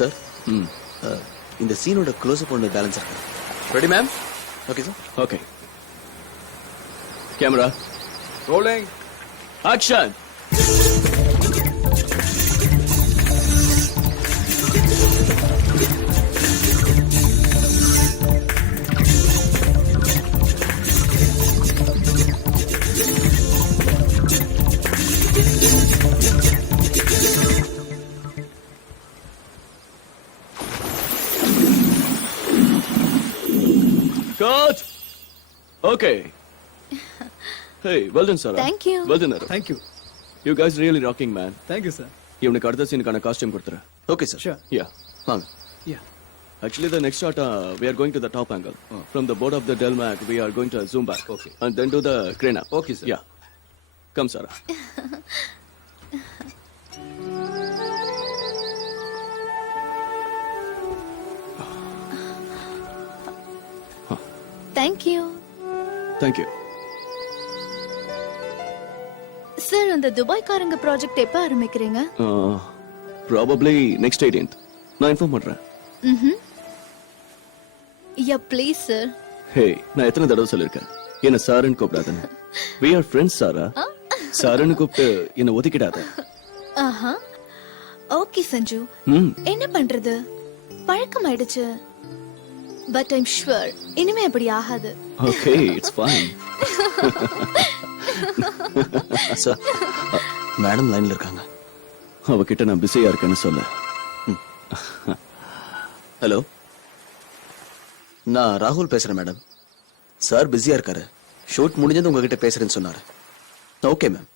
Sir இந்த சீனோட close-up ஒன்று balance இருக்கு. Ready ma'am? Okay sir. Okay. Camera rolling. Action. Cut. Okay. Hey, well done, Sarah. Thank you. Well done, Arun. Thank you. You guys really rocking, man. Thank you, sir. இவனுக்கு அடுத்த சீனுக்கான costume கொடுத்துறேன். Okay sir. Sure. Yeah. வாங்க. Yeah. Actually, the next shot, we are going to the top angle. From the board of the Delmac, we are going to zoom back. Okay. And then do the crane up. Okay, sir. Yeah. Come, Sarah. Thank you. Thank you. Sir, அந்த துபாய்க்காரங்க project எப்ப ஆரம்பிக்கிறீங்க? Probably next 18th. நான் inform பண்றேன். யா please sir. ஹே, நான் எத்தனை தடவை சொல்லிருக்கேன் என்ன சாருன்னு கூப்பிடாதன்னு. We are friends, சாரா. சாருன்னு கூப்பிட்டு என்ன ஒதுக்கிடாத. ஆஹா. ஓகே சஞ்சு. ம். என்ன பண்றது? பழக்கம் ஆயிடுச்சு. பட் ஐம் ஷுவர் இனிமே அப்படி ஆகாது. Okay, it's fine. Sir, madam லைன்ல இருக்காங்க. அவகிட்ட நான் பிஸியா இருக்கேன்னு சொல்ல. ஹலோ, நான் ராகுல் பேசுறேன் மேடம். சார் பிஸியா இருக்காரு. ஷூட் முடிஞ்சது உங்ககிட்ட பேசுறேன்னு சொன்னாரு. Okay ma'am.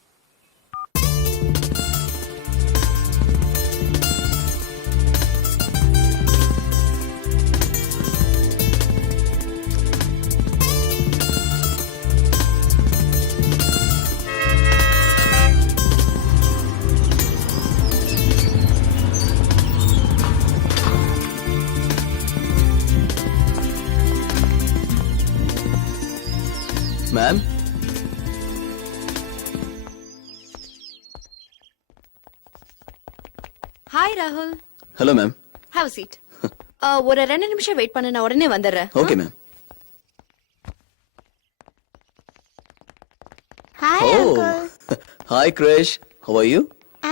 மேம், ஹாய் ராகுல். Hello ma'am. Have a seat. ஒரு 2 நிமிஷம் வெயிட் பண்ண, நான் உடனே வந்துடுறேன். Okay ma'am. Hi, Oh, Uncle. hi Krish. How are you?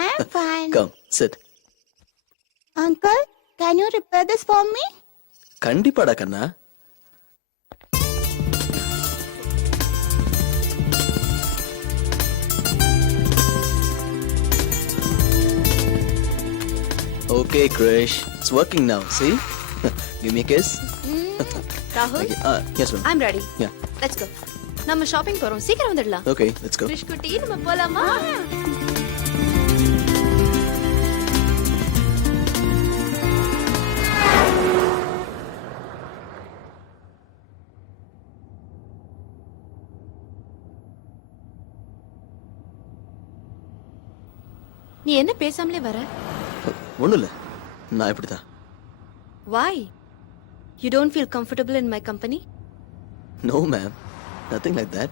I'm fine. Come, sit. Uncle, can you repair this for me? கண்டிப்பாடா கண்ணா. Okay, Krish. It's working now. See? Give me a kiss. ராகுல், Okay. Yes, ma'am. I'm ready. Yeah. Let's go. நம்ம shopping போறோம், சீக்கிரம் வந்துடலாம். Okay, let's go. கிருஷ் குட்டி, நம்ம போலாமா? நீ என்ன பேசாமலே வர? ஒண்ணும் இல்ல, நான் இப்படிதான். Why? You don't feel comfortable in my company? No, ma'am. Nothing like that.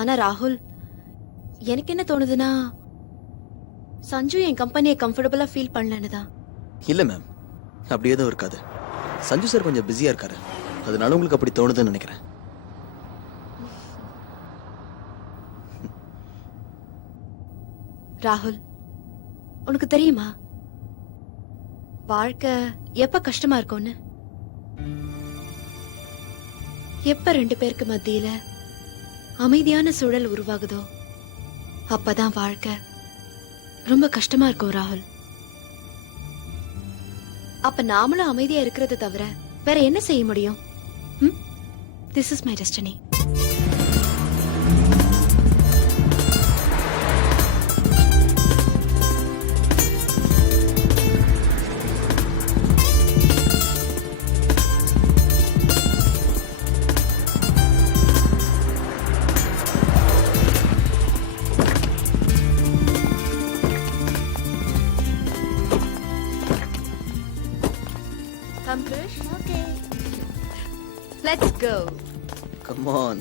ஆனா ராகுல், எனக்கு என்ன தோணுதுன்னா சஞ்சு என் கம்பெனியை கம்ஃபர்டபுளா ஃபீல் பண்ணலன்னு தான். இல்ல மேம், அப்படி எதுவும் இருக்காது. சஞ்சு சார் கொஞ்சம் பிஸியா இருக்காரு, அதனால உங்களுக்கு அப்படி தோணுதுன்னு நினைக்கிறேன். ராகுல், உனக்கு தெரியுமா வாழ்க்கை எப்ப கஷ்டமா இருக்கும்னு? எப்ப 2 பேருக்கு மத்தியில அமைதியான சூழல் உருவாகுதோ அப்பதான் வாழ்க்கை ரொம்ப கஷ்டமா இருக்கும் ராகுல். அப்ப நாமளும் அமைதியா இருக்கிறத தவிர வேற என்ன செய்ய முடியும்? This is my destiny. Come, Krish. Okay. Let's go. Come on.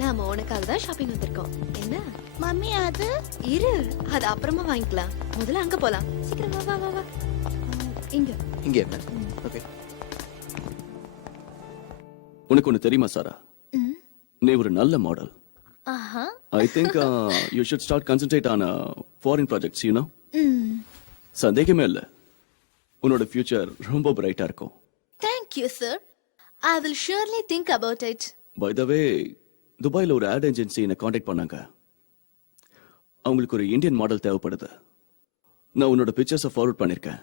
நான் நாம உனக்காக தான் ஷாப்பிங் வந்திருக்கோம். என்ன? மம்மி அது இரு, அது அப்புறமா வாங்கிக்கலாம். முதல்ல அங்க போலாம். சீக்கிரம் வா வா வா வா. இங்க. இங்க என்ன? ஓகே. உனக்கு ஒண்ணு தெரியுமா சாரா? ம். நீ ஒரு நல்ல மாடல். ஆஹா. I think you should start concentrate on foreign projects, you know. ம். சந்தேகமே இல்ல, உன்னோட ஃபியூச்சர் ரொம்ப பிரைட்டா இருக்கும். Thank you, sir. I will surely think about it. By the way, துபாயில ஒரு ஆட் ஏஜென்சி என்ன காண்டாக்ட் பண்ணாங்க. அவங்களுக்கு ஒரு இந்தியன் மாடல் தேவைப்படுது. நான் உன்னோட பிக்சர்ஸை ஃபார்வர்ட் பண்ணிருக்கேன்.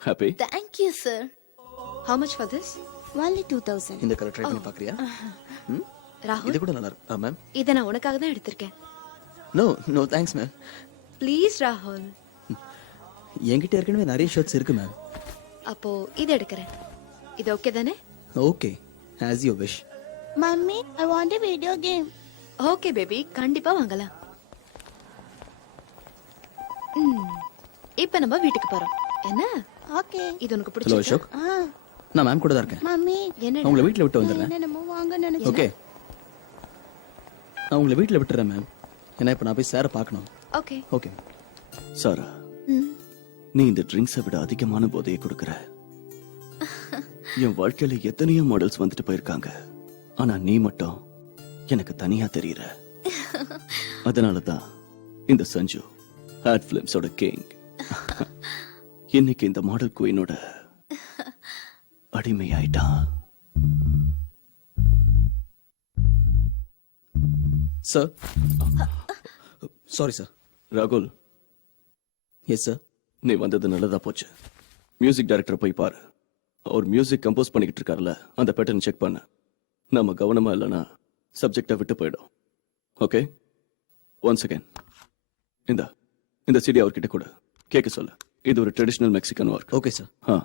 Happy? Thank you, sir. How much for this? only 2000. இந்த கலர் ட்ரை பண்ணி பார்க்கறியா? ம்? ராகுல், இது கூட நல்லா இருக்கு. மேம். இதை நான் உனக்காக தான் எடுத்திருக்கேன். No thanks ma'am. ப்ளீஸ் ராகுல். என்கிட்ட ஏற்கனவே நிறைய ஷர்ட்ஸ் இருக்கு மேம். அப்போ இது எடுக்கிறேன். இது ஓகே தானே? Okay, as you wish. Mummy, I want a video game. Okay baby, கண்டிப்பா வாங்கலாம். இப்ப நம்ம வீட்டுக்கு போறோம். என்ன? Okay. இது உனக்கு ஹலோ பிடிச்சிருக்கா? அசோக், Ah, நான் மேம் கூட தான் இருக்கேன். Mummy. என்னடா? நான் உங்களை வீட்டில் விட்டு வந்துடுறேன். என்னமோ வாங்க நினைச்சேன். ஓகே, நான் உங்களை வீட்டில் விட்டுறேன் மேம். ஏன்னா இப்போ நான் போய் சாரை பார்க்கணும். ஓகே. ஓகே. சாரா, நீ இந்த ட்ரிங்க்ஸை விட அதிகமான போதையை கொடுக்கற. என் வாழ்க்கையில எத்தனையோ மாடல்ஸ் வந்துட்டு போயிருக்காங்க, ஆனா நீ மட்டும் எனக்கு தனியா தெரியற. அதனாலதான் இந்த சஞ்சு ஹேட் பிலிம்ஸோட கிங் இன்னைக்கு இந்த மாடல் குயினோட அடிமையாயிட்டான். Sir, sorry sir. ராகுல், எஸ் சார். நீ வந்தது நல்லதா போச்சு. மியூசிக் டைரக்டர் போய் பாரு. அவர் மியூசிக் கம்போஸ் பண்ணிக்கிட்டு இருக்காருல்ல, அந்த பேட்டர்ன் செக் பண்ண. நம்ம கவனமா இல்லைன்னா சப்ஜெக்டை விட்டு போயிடும். Okay, one second. இந்த சிடி அவர்கிட்ட கூட கேட்க சொல்ல. இது ஒரு traditional Mexican work. Okay sir. ஆ,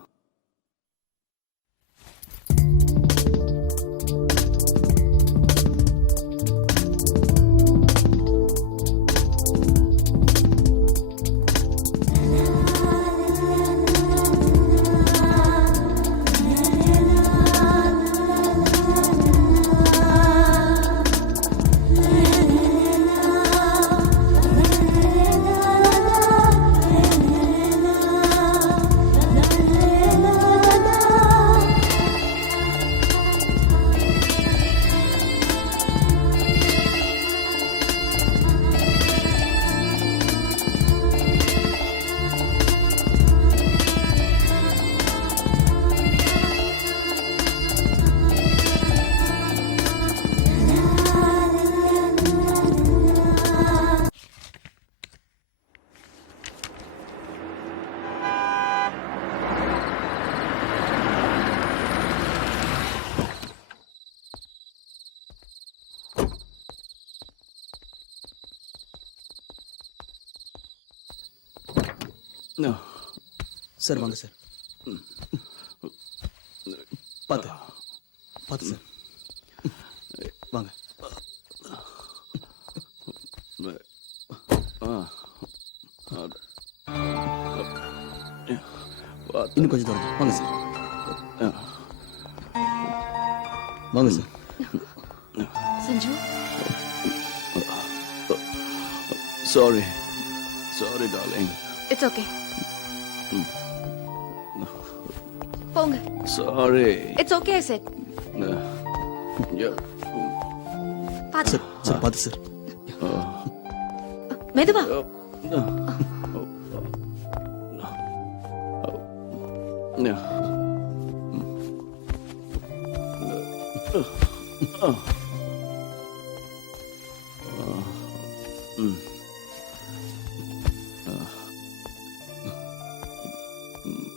சார் வாங்க சார். பார்த்து பார்த்து சார், வாங்க. இன்னும் கொஞ்சம் தூரம் வாங்க சார். வாங்க sir. Sanju, sorry darling. It's okay. போங்க. Sorry. It's okay I said. பாத்து. சார் சார் பார்த்து சார். மெதுவா.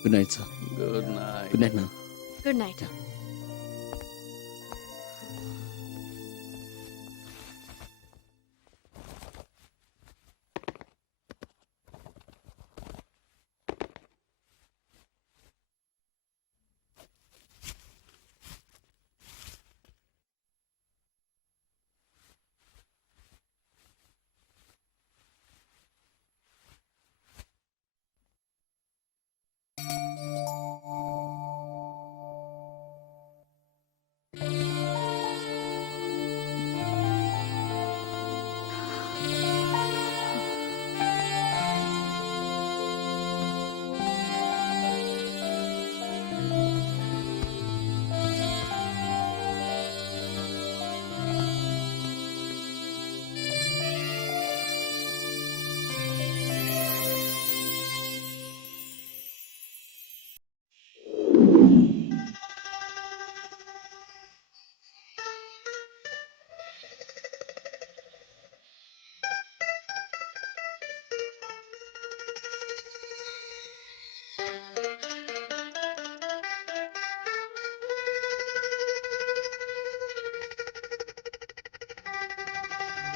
Good night sir. Good night. Good night ma'am. Good night.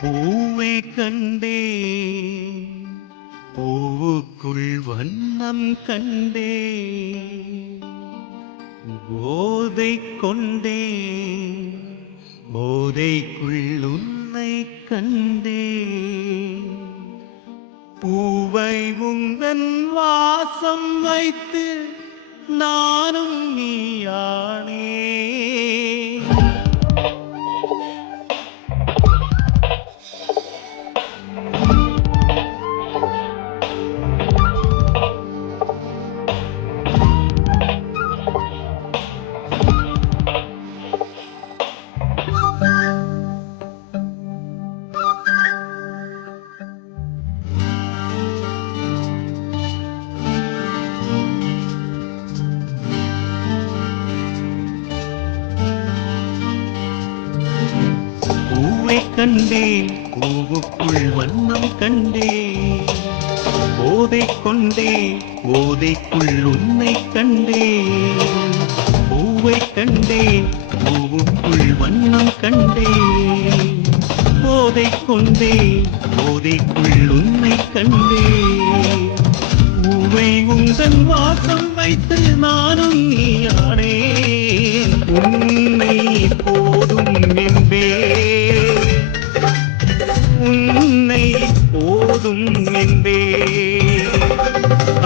பூவே கண்டே பூவுக்குள் வண்ணம் கண்டே போதை கொண்டே போதைக்குள் உன்னை கண்டே பூவை உந்தன் வாசம் வைத்து நானும் நீயானே. பூவை கண்டேன் பூவுக்குள் வண்ணம் கண்டேன் போதை கொண்டே போதைக்குள் உன்னை கண்டேன். பூவை கண்டேன் பூவுக்குள் வண்ணம் கண்டேன் போதை கொண்டே போதைக்குள் உன்னை கண்டேன். பூவை உந்தன் வாசம் வைத்து நானும் நீயானே. உன்னை போதும் என்பே உன்னை போதும் என்பே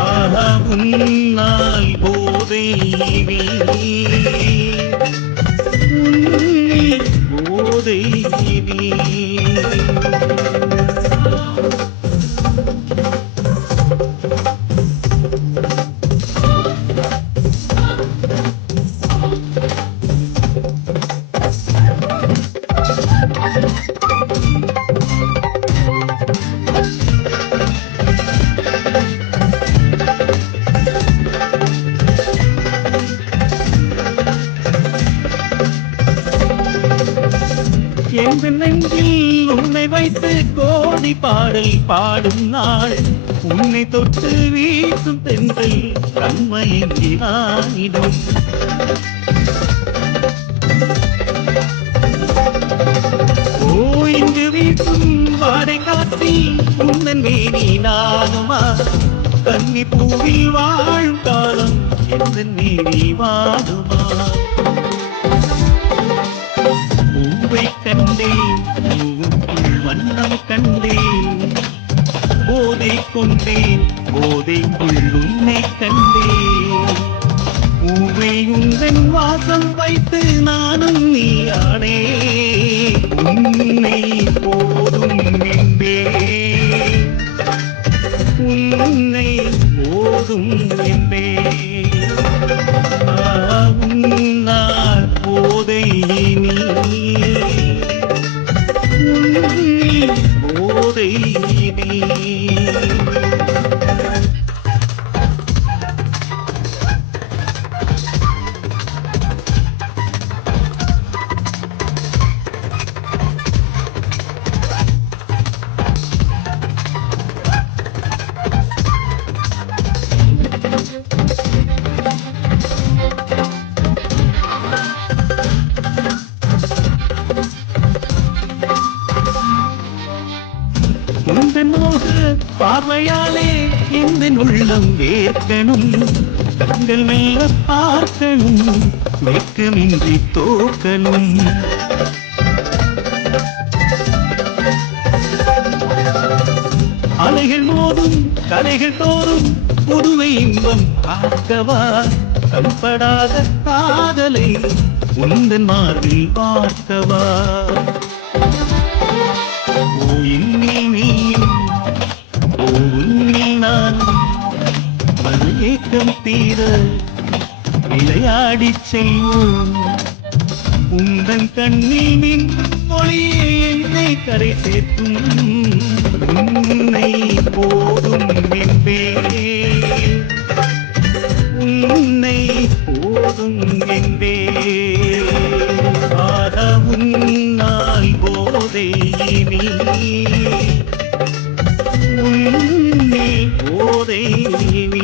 ஆஹா உன்னால் போதை நீ உன்னை போதை நீ. எந்த நெஞ்சில் உன்னை வைத்து கோடி பாடல் பாடும் நாள் உன்னை தொட்டு வீசும் தென்றல் தன்மையின்றி நானிடும். இங்கு வீசும் வாடை காற்றி உன்னன் மேனி நானுமா. கன்னி பூவில் வாழும் காலம் எந்த மேனி வாழுமா. பூவை கண்டேன் பூவுக்குள் வண்ணம் கண்டேன் போதை கொண்டேன் போதைக்குள் உன்னை கண்டேன். பூவை உந்தன் வாசம் வைத்து நானும் நீயானே. உன்னை போதும் என்பே உன்னை போதும் என்பே உன்னால் போதை நீ போதை நீ. உந்தன் மோக பார்வையாலே இந்த உள்ளம் வேர்க்கணும். கண்கள் மெல்ல பார்க்கணும் வெட்கமின்றி தோக்கணும். அலைகள் மோதும் கலைகள் தோறும் புதுவை இன்பம் பார்க்கவா. கண்படாத காதலை உந்தன் மார்பில் பார்க்கவா. மனேக்கம் தீர விளையாடி செல்வோம். உந்தன் கண்ணில் மின் மொழியை என்னை கரை சேர்க்கும். உன்னை போதும் என்பே உன்னை போதும் என்பே ஆதா உன்னால் போதை நீ உன்னை போதை நீ.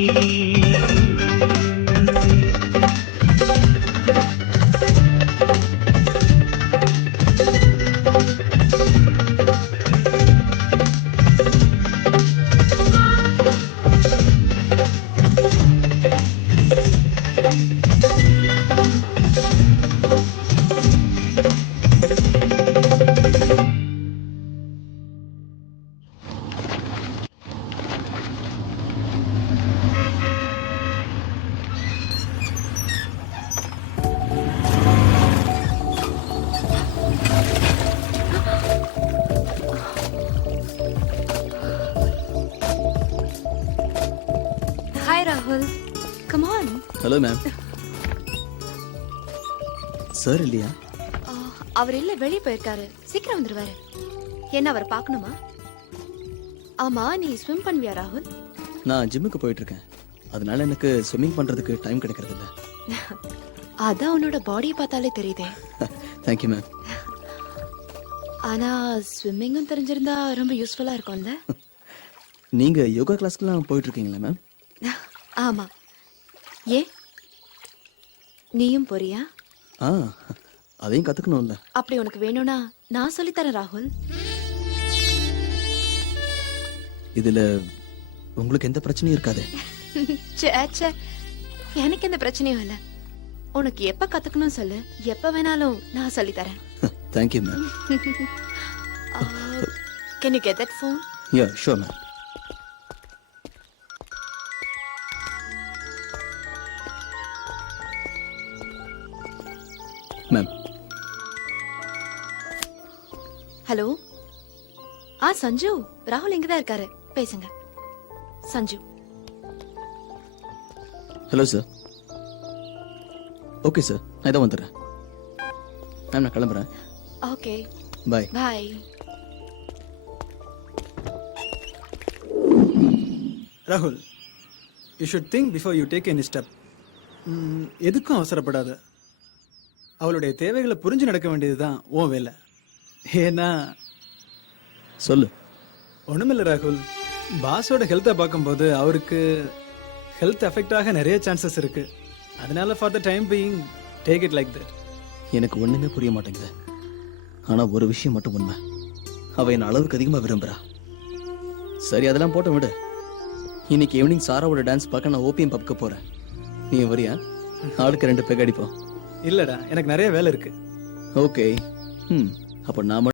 ஹாய் ராகுல் come on hello ma'am. Sir இல்லையா? அவர் இல்ல வெளியே போயிருக்காரு, சீக்கிரம் வந்துருவாரு. என்ன அவர் பார்க்கணுமா? ஆமா, நீ ஸ்விம் பண்ணுவியா ராகுல்? நான் ஜிம்முக்கு போயிட்டு இருக்கேன். அதனால எனக்கு ஸ்விம்மிங் பண்றதுக்கு டைம் கிடைக்கிறது இல்ல. அதான் உன்னோட பாடியை பார்த்தாலே தெரியுதே. Thank you ma'am. ஆனா ஸ்விம்மிங்கும் தெரிஞ்சிருந்தா ரொம்ப யூஸ்ஃபுல்லா இருக்கும்ல. நீங்க யோகா கிளாஸ்க்குலாம் போயிட்டு இருக்கீங்களா மேம்? ஆமா. ஏ நீயும் போறியா? ஆ, அதையும் கத்துக்கணும்ல. அப்படி உனக்கு வேணும்னா நான் சொல்லித்தரேன் ராகுல். இதுல உங்களுக்கு எந்த பிரச்சனையும் இருக்காதே. ச்சே, ச்சே. எனக்கு எந்த பிரச்சனையும் இல்ல. உனக்கு எப்ப கத்துக்கணும் சொல்லு, எப்ப வேணாலும் நான் சொல்லி தரேன். Thank you ma'am. Can you get that phone? Yeah sure ma'am. Ma'am. Hello. Sanju, ராகுல் இங்க தான் இருக்காரு, பேசுங்க. Sanju. Hello sir. Okay sir, நான் இதான் வந்துடுறேன். மேம் நான் கிளம்புறேன். Okay bye. பாய். ராகுல், you should think before you take any step. எதுக்கும் அவசரப்படாத. அவளுடைய தேவைகளை புரிஞ்சு நடக்க வேண்டியது தான் உன் வேலை. ஏன்னா சொல்லு. ஒன்றுமில்ல ராகுல், பாஸோட ஹெல்த்தை பார்க்கும்போது அவருக்கு ஹெல்த் எஃபெக்ட் ஆக நிறைய சான்சஸ் இருக்கு. அதனால for the time being take it like that. எனக்கு ஒண்ணுமே புரிய மாட்டேங்குது. ஆனா ஒரு விஷயம் மட்டும் உண்மை, அவ என்ன அளவுக்கு அதிகமா விரும்புறா. சரி அதெல்லாம் போட்டு விடு. இன்னைக்கு ஈவினிங் சாராவோட டான்ஸ் பார்க்க நான் ஓபிஎம் பப்க்கு போறேன். நீ வரியா? ஆளுக்கு 2 பேக் அடிப்போம். இல்லடா, எனக்கு நிறைய வேலை இருக்கு. ஓகே. அப்போ நான்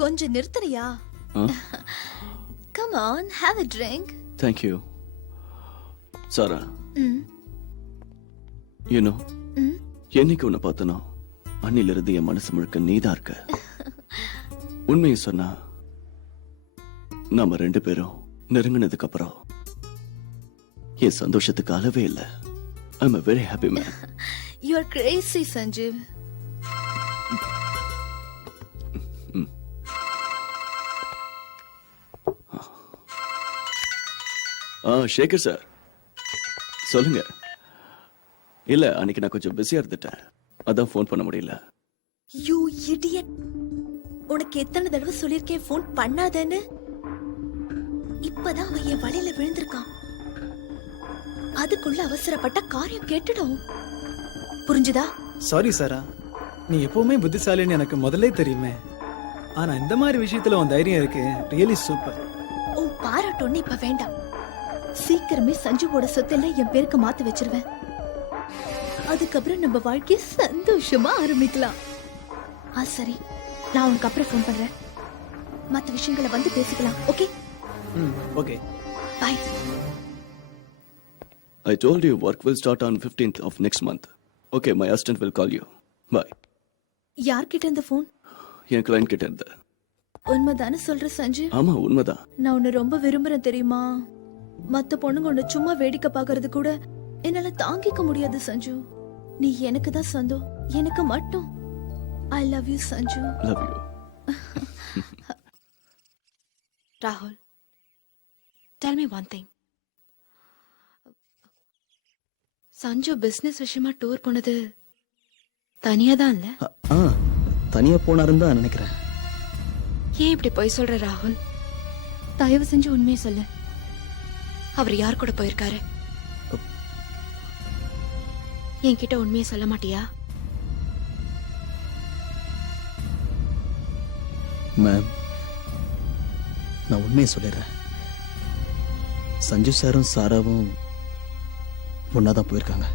கொஞ்சம் நிறுத்துறியா? Come on, have a drink. Thank you Sara. ம், யூனோ ம். என்னைக்கு உன்னை பார்த்தனோ அன்னிலிருந்து என் மனசு முழுக்க நீதான் இருக்க. உண்மையை சொன்னா நாம 2 பேரும் நெருங்கினதுக்கு அப்புறம் என் சந்தோஷத்துக்கு அளவே இல்லை. I'm a very happy man. You are crazy, Sanjeev. Sekar sir சொல்லுங்க. இல்ல அன்னைக்கு நான் கொஞ்சம் பிஸியா இருந்துட்டேன், அதான் ஃபோன் பண்ண முடியல. You idiot. உனக்கு எத்தனை தடவை சொல்லிருக்கேன் ஃபோன் பண்ணாதேன்னு? இப்பதான் அவன் என் வலையில விழுந்திருக்கான். அதுக்குள்ள அவசரப்பட்ட காரியம் கேட்டுடும். புரிஞ்சுதா? சாரி சாரா, நீ எப்பவுமே புத்திசாலின்னு எனக்கு முதல்ல தெரியுமே. ஆனா இந்த மாதிரி விஷயத்துல உன் தைரியம் இருக்கு, ரியலி சூப்பர். உன் பாராட்டொன்னு இப்ப வேண்டாம். சீக்கிரமே சஞ்சுவோட சொத்தெல்லாம் என் பேருக்கு மாத்தி வச்சிருவேன். அதுக்கப்புறம் நம்ம வாழ்க்கைய சந்தோஷமா ஆரம்பிக்கலாம். சரி, நான் உனக்கு அப்புறம் ஃபோன் பண்றேன். மத்த விஷயங்களை வந்து பேசிக்கலாம். Okay okay. Bye. I told you work will start on 15th of next month. Okay, my assistant will call you. Bye. யார்கிட்ட இந்த ஃபோன்? என் கிளைண்ட் கிட்ட இருந்து. உண்மைதானே சொல்ற சஞ்சு? ஆமா உண்மைதான். நான் உன்னை ரொம்ப விரும்புறேன் தெரியுமா? மத்த பொண்ணுங்க உன்னை சும்மா வேடிக்கை பார்க்கறது கூட என்னால தாங்கிக்க முடியாது சஞ்சு. நீ எனக்கு தான் சொந்தம், எனக்கு மட்டும். ஐ love you Sanju. Love you. ராகுல், tell me one thing. Sanju business விஷயமா டூர் போனது தனியா தான் இல்ல? தனியா போனாருன்னு தான் நினைக்கிறேன். ஏன் இப்படி போய் சொல்ற ராகுல்? தயவு செஞ்சு உண்மையை சொல்லு. அவர் யார் கூட போயிருக்காரு? என்கிட்ட உண்மையை சொல்ல மாட்டியா? மேம், நான் உண்மையை சொல்லிடுறேன். சஞ்சு சாரும் சாராவும் ஒன்னாதான் போயிருக்காங்க.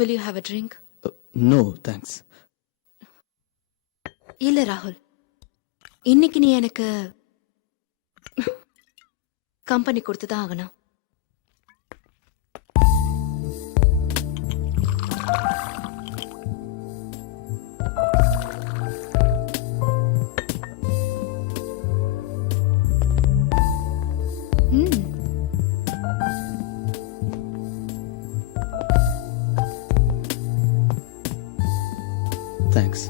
Will you have a drink? No thanks. இல்ல ராகுல், இன்னைக்கு நீ எனக்கு கம்பெனி கொடுத்துதான் ஆகணும். தேங்க்ஸ்.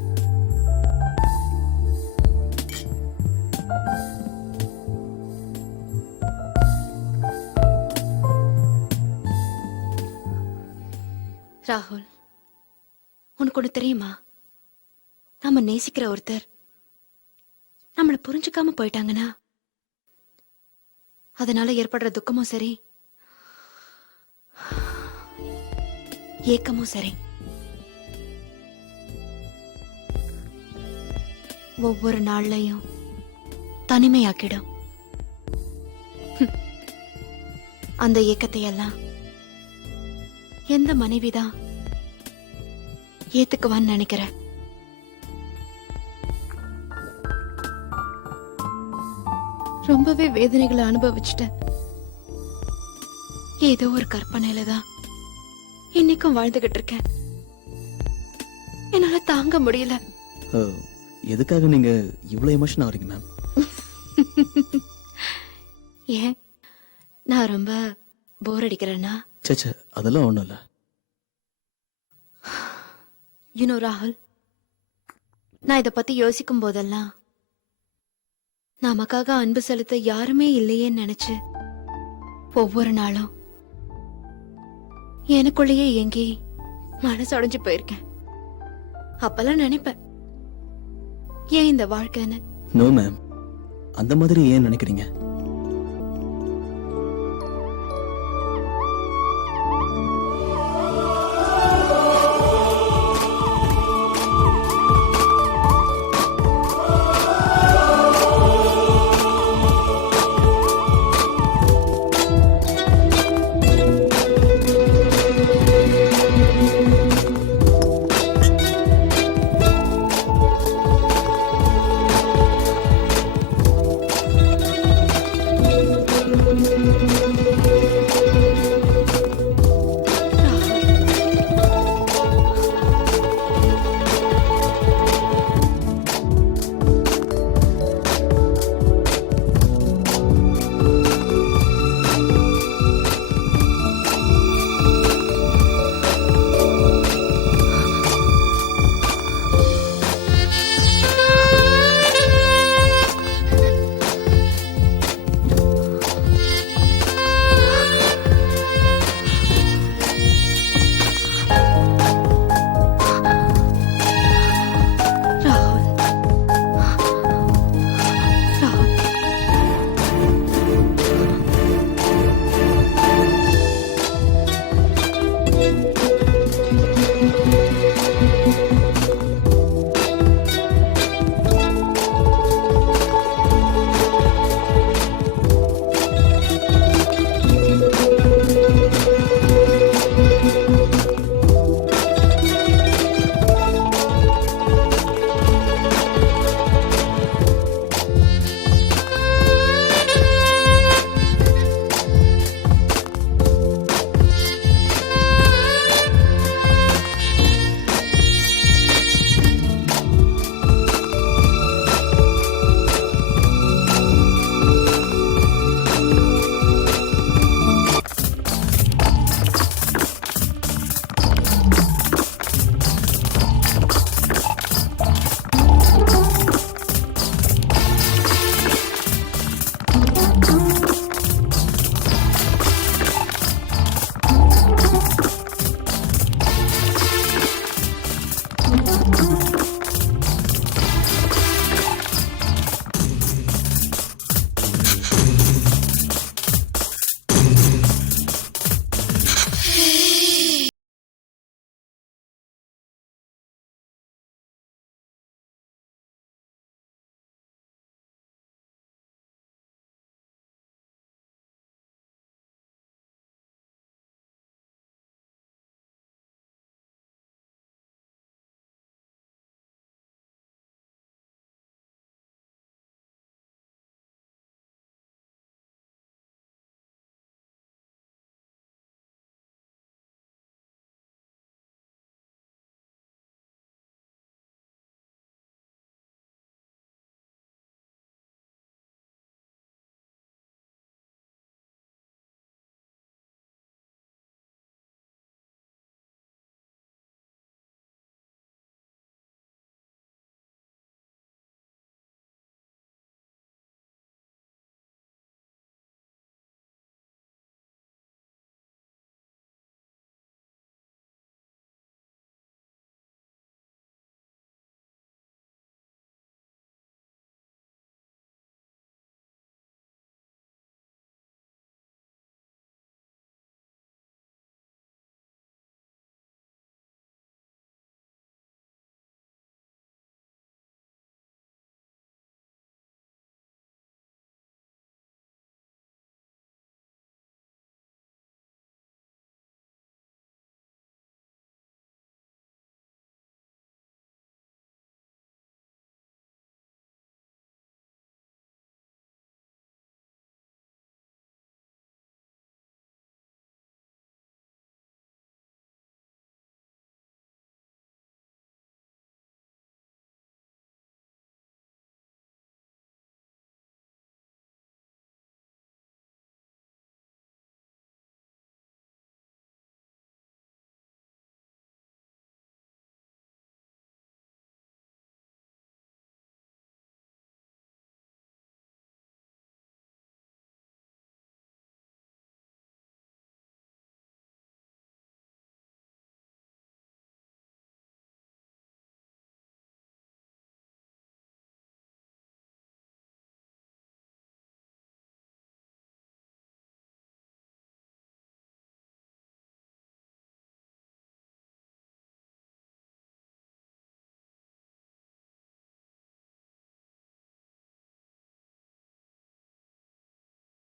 ராகுல், உனக்கு ஒண்ணு தெரியுமா? நாம நேசிக்கிற ஒருத்தர் நம்மள புரிஞ்சுக்காம போயிட்டாங்கன்னா அதனால ஏற்படுற துக்கமும் சரி, ஏக்கமும் சரி, ஒவ்வொரு நாள்லயும் தனிமையாக்கிடும். அந்த ஏக்கத்தை எல்லாம் எந்த மனைவிதான் ஏத்துக்குவான்னு நினைக்கிற? ரொம்பவே வேதனைகளை அனுபவிச்சுட்டேன். ஏதோ ஒரு கற்பனையில தான் இன்னைக்கும் வாழ்ந்துகிட்டு இருக்கேன். என்னால தாங்க முடியல. எதுக்காக நீங்க இவ்வளவு எமோஷன் ஆகுறீங்க மேம்? ஏன் நான் ரொம்ப போர் அடிக்கிறேன்னா? சேச்சே, அதெல்லாம் ஒண்ணும் இல்ல. யூனோ ராகுல், நான் இத பத்தி யோசிக்கும் போதெல்லாம் நமக்காக அன்பு செலுத்த யாருமே இல்லையேன்னு நினைச்சு ஒவ்வொரு நாளும் எனக்குள்ளேயே எங்கி மனசு உடைஞ்சு போயிருக்கேன். அப்பெல்லாம் நினைப்பேன், ஏன் இந்த வாழ்க்கைன்னு. நோ மேம், அந்த மாதிரி ஏன் நினைக்கிறீங்க?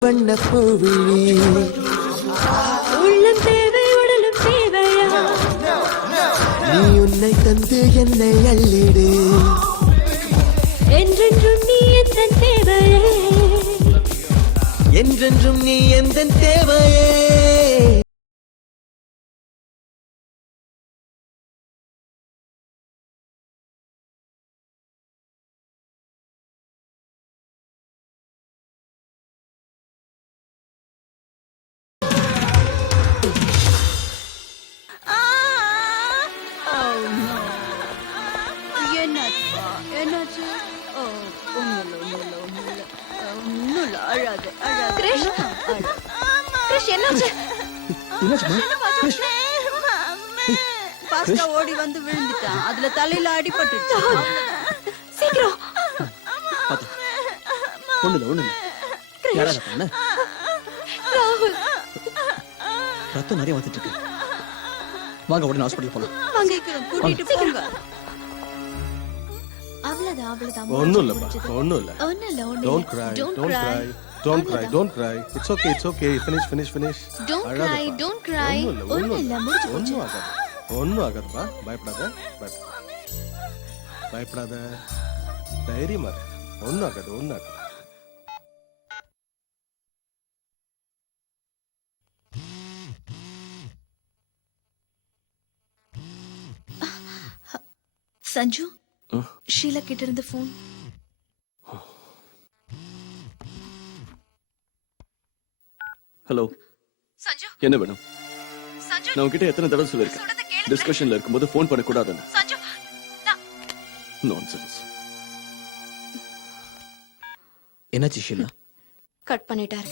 வண்ண பூவிழி உள்ளம் தேவை உடலும் தேவையா நீ உன்னை தந்து என்னை அள்ளிடு என்றென்றும் நீ எந்த தேவையே என்றென்றும் நீ எந்த தேவையே என்னாச்சு? ஒண்ணுல அழாது கிரிஷ் கிரிஷ் என்னாச்சு பாஸ்டா ஓடி வந்து விழுந்துட்டான். அதுல தலையில அடிபட்டுச்சு. சீக்கிரம் பாத்து ஒண்ணுல யாராவது பண்ண ராகுல் ரத்தம் நிறைய வந்துட்டு இருக்கு. வாங்க உடனே ஹாஸ்பிட்டல் போலாம். வாங்க கூட்டிட்டு போங்க. அவ்வளவுதான். ஒண்ணும் இல்லப்பா ஒண்ணும் இல்ல ஒண்ணும் இல்ல. Don't cry don't cry it's okay finish Don't cry, don't cry. ஒண்ணும் இல்ல. முடிஞ்சு போச்சு. ஒண்ணும் ஆகாதுப்பா பயப்படாத தைரியமா இரு. ஒண்ணும் ஆகாது சஞ்சு ஷீலா கிட்ட இருந்து போன். ஹலோ சஞ்சு என்ன வேணும்? சஞ்சு நான் உன்கிட்ட எத்தனை தடவை சொல்லிருக்கேன் சொல்றத கேளு. டிஸ்கஷன்ல இருக்கும்போது ஃபோன் பண்ணக்கூடாதுன்னு. சஞ்சு நான்சென்ஸ். என்னாச்சு ஷீலா? கட் பண்ணிட்டாரு.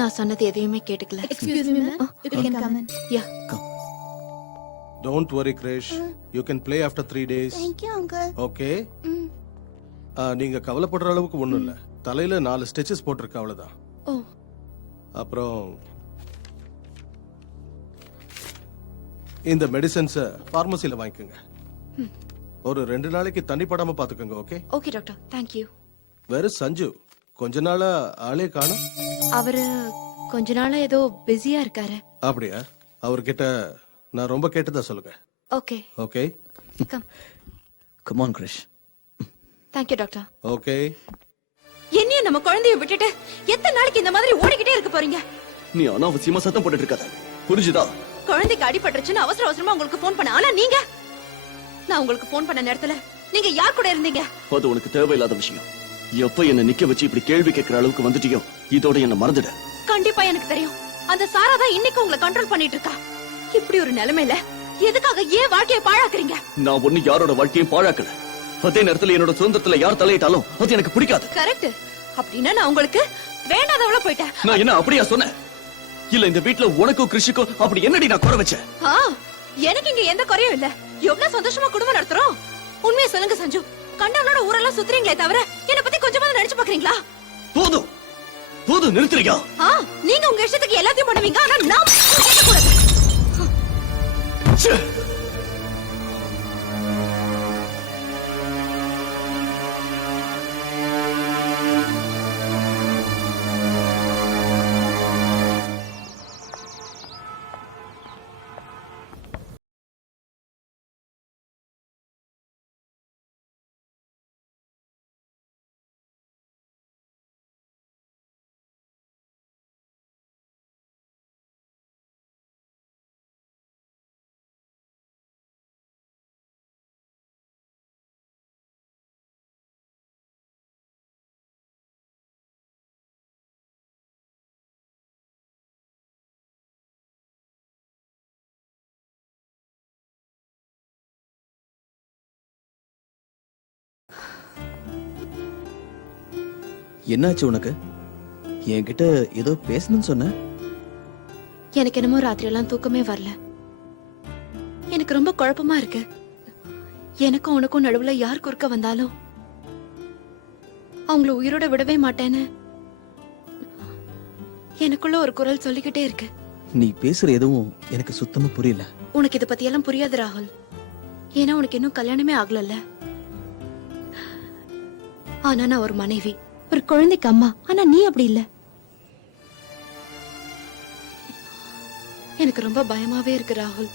நான் சொன்னது எதையுமே கேட்டுக்கல. Excuse me, ma'am. You can come in. Yeah don't worry Krish you can play after 3 days Thank you, uncle. okay நீங்க கவலைப்படுற அளவுக்கு ஒண்ணும் இல்ல தலையில 4 ஸ்டிச்சஸ் போட்டிருக்க அவ்வளவுதான் ஓ அப்புறம் இந்த மெடிசன்ஸ பார்மசில வாங்கிக்கோங்க ஒரு 2 நாளைக்கு தண்ணி படாம பாத்துக்கோங்க okay okay doctor thank you. வேற சஞ்சு கொஞ்ச நாளா ஆளே காணோம் அவரு கொஞ்ச நாளா ஏதோ பிஸியா இருக்காரு. அப்படியா அவர்கிட்ட நான் ரொம்ப கேட்டதா சொல்லுங்க okay okay come come on Krish. Thank you doctor. Okay என்னையும் நம்ம குழந்தைய விட்டுட்டு எத்தனை நாளைக்கு இந்த மாதிரி ஓடிக்கிட்டே இருக்க போறீங்க? நீ அனாவசியமா சத்தம் போட்டுட்டு இருக்காத புரிஞ்சுதா? குழந்தைக்கு அடிபட்டுருச்சுன்னு அவசரமா உங்களுக்கு ஃபோன் பண்ண. ஆனா நீங்க நான் உங்களுக்கு ஃபோன் பண்ண நேரத்துல நீங்க யார் கூட இருந்தீங்க? அது உனக்கு தேவையில்லாத விஷயம். எப்ப என்ன நிக்க வச்சு இப்படி கேள்வி கேட்கிற அளவுக்கு வந்துட்டியோ இதோட என்ன மறந்துட. கண்டிப்பா எனக்கு தெரியும். அந்த சாரா தான் இன்னைக்கு உங்களை கண்ட்ரோல் பண்ணிட்டு இருக்கா. இப்படி ஒரு நிலைமையில எதுக்காக ஏன் வாழ்க்கையை பாழாக்குறீங்க? நான் ஒண்ணு யாரோட வாழ்க்கையும் பாழாக்கல. அதே நேரத்துல என்னோட சுதந்திரத்துல யார் தலையிட்டாலும் அது எனக்கு பிடிக்காது. கரெக்ட். அப்படின்னா நான் உங்களுக்கு வேண்டாதவள போயிட்டேன். நான் என்ன அப்படியா சொன்னேன்? இல்ல இந்த வீட்ல உனக்கும் கிருஷிக்கும் அப்படி என்னடி நான் குறை வச்சேன்? எனக்கு இங்க எந்த குறையும் இல்ல. எவ்வளவு சந்தோஷமா குடும்பம் நடத்துறோம். உண்மையை சொல்லுங்க சஞ்சு. கண்டவனோட ஊரெல்லாம் சுத்துறீங்களே தவிர என்ன பத்தி கொஞ்சமாவது நினைச்சு பாக்குறீங்களா? போதும் போதும் நிறுத்துறீங்க. நீங்க உங்க இஷ்டத்துக்கு எல்லாத்தையும் பண்ணுவீங்க. ஆனா நான் கேட்கக்கூடாது. என்னாச்சு உனக்கு? என்கிட்ட ஏதோ பேசணும்னு சொன்ன. எனக்கு என்னமோ ராத்திரி எல்லாம் தூக்கமே வரல. எனக்கு ரொம்ப குழப்பமா இருக்கு. எனக்கும் உனக்கும் நடுவுல யார் குறுக்க வந்தாலும் அவங்கள உயிரோட விடவே மாட்டேன்னு எனக்குள்ள ஒரு குரல் சொல்லிக்கிட்டே இருக்கு. நீ பேசுற எதுவும் எனக்கு சுத்தமா புரியல. உனக்கு இத பத்தி எல்லாம் புரியாது ராகுல். ஏன்னா உனக்கு இன்னும் கல்யாணமே ஆகலல்ல. ஆனா நான் ஒரு மனைவி. ஒரு குழந்தைக்கு அம்மா. ஆனா நீ அப்படி இல்ல. எனக்கு ரொம்ப பயமாவே இருக்கு ராகுல்.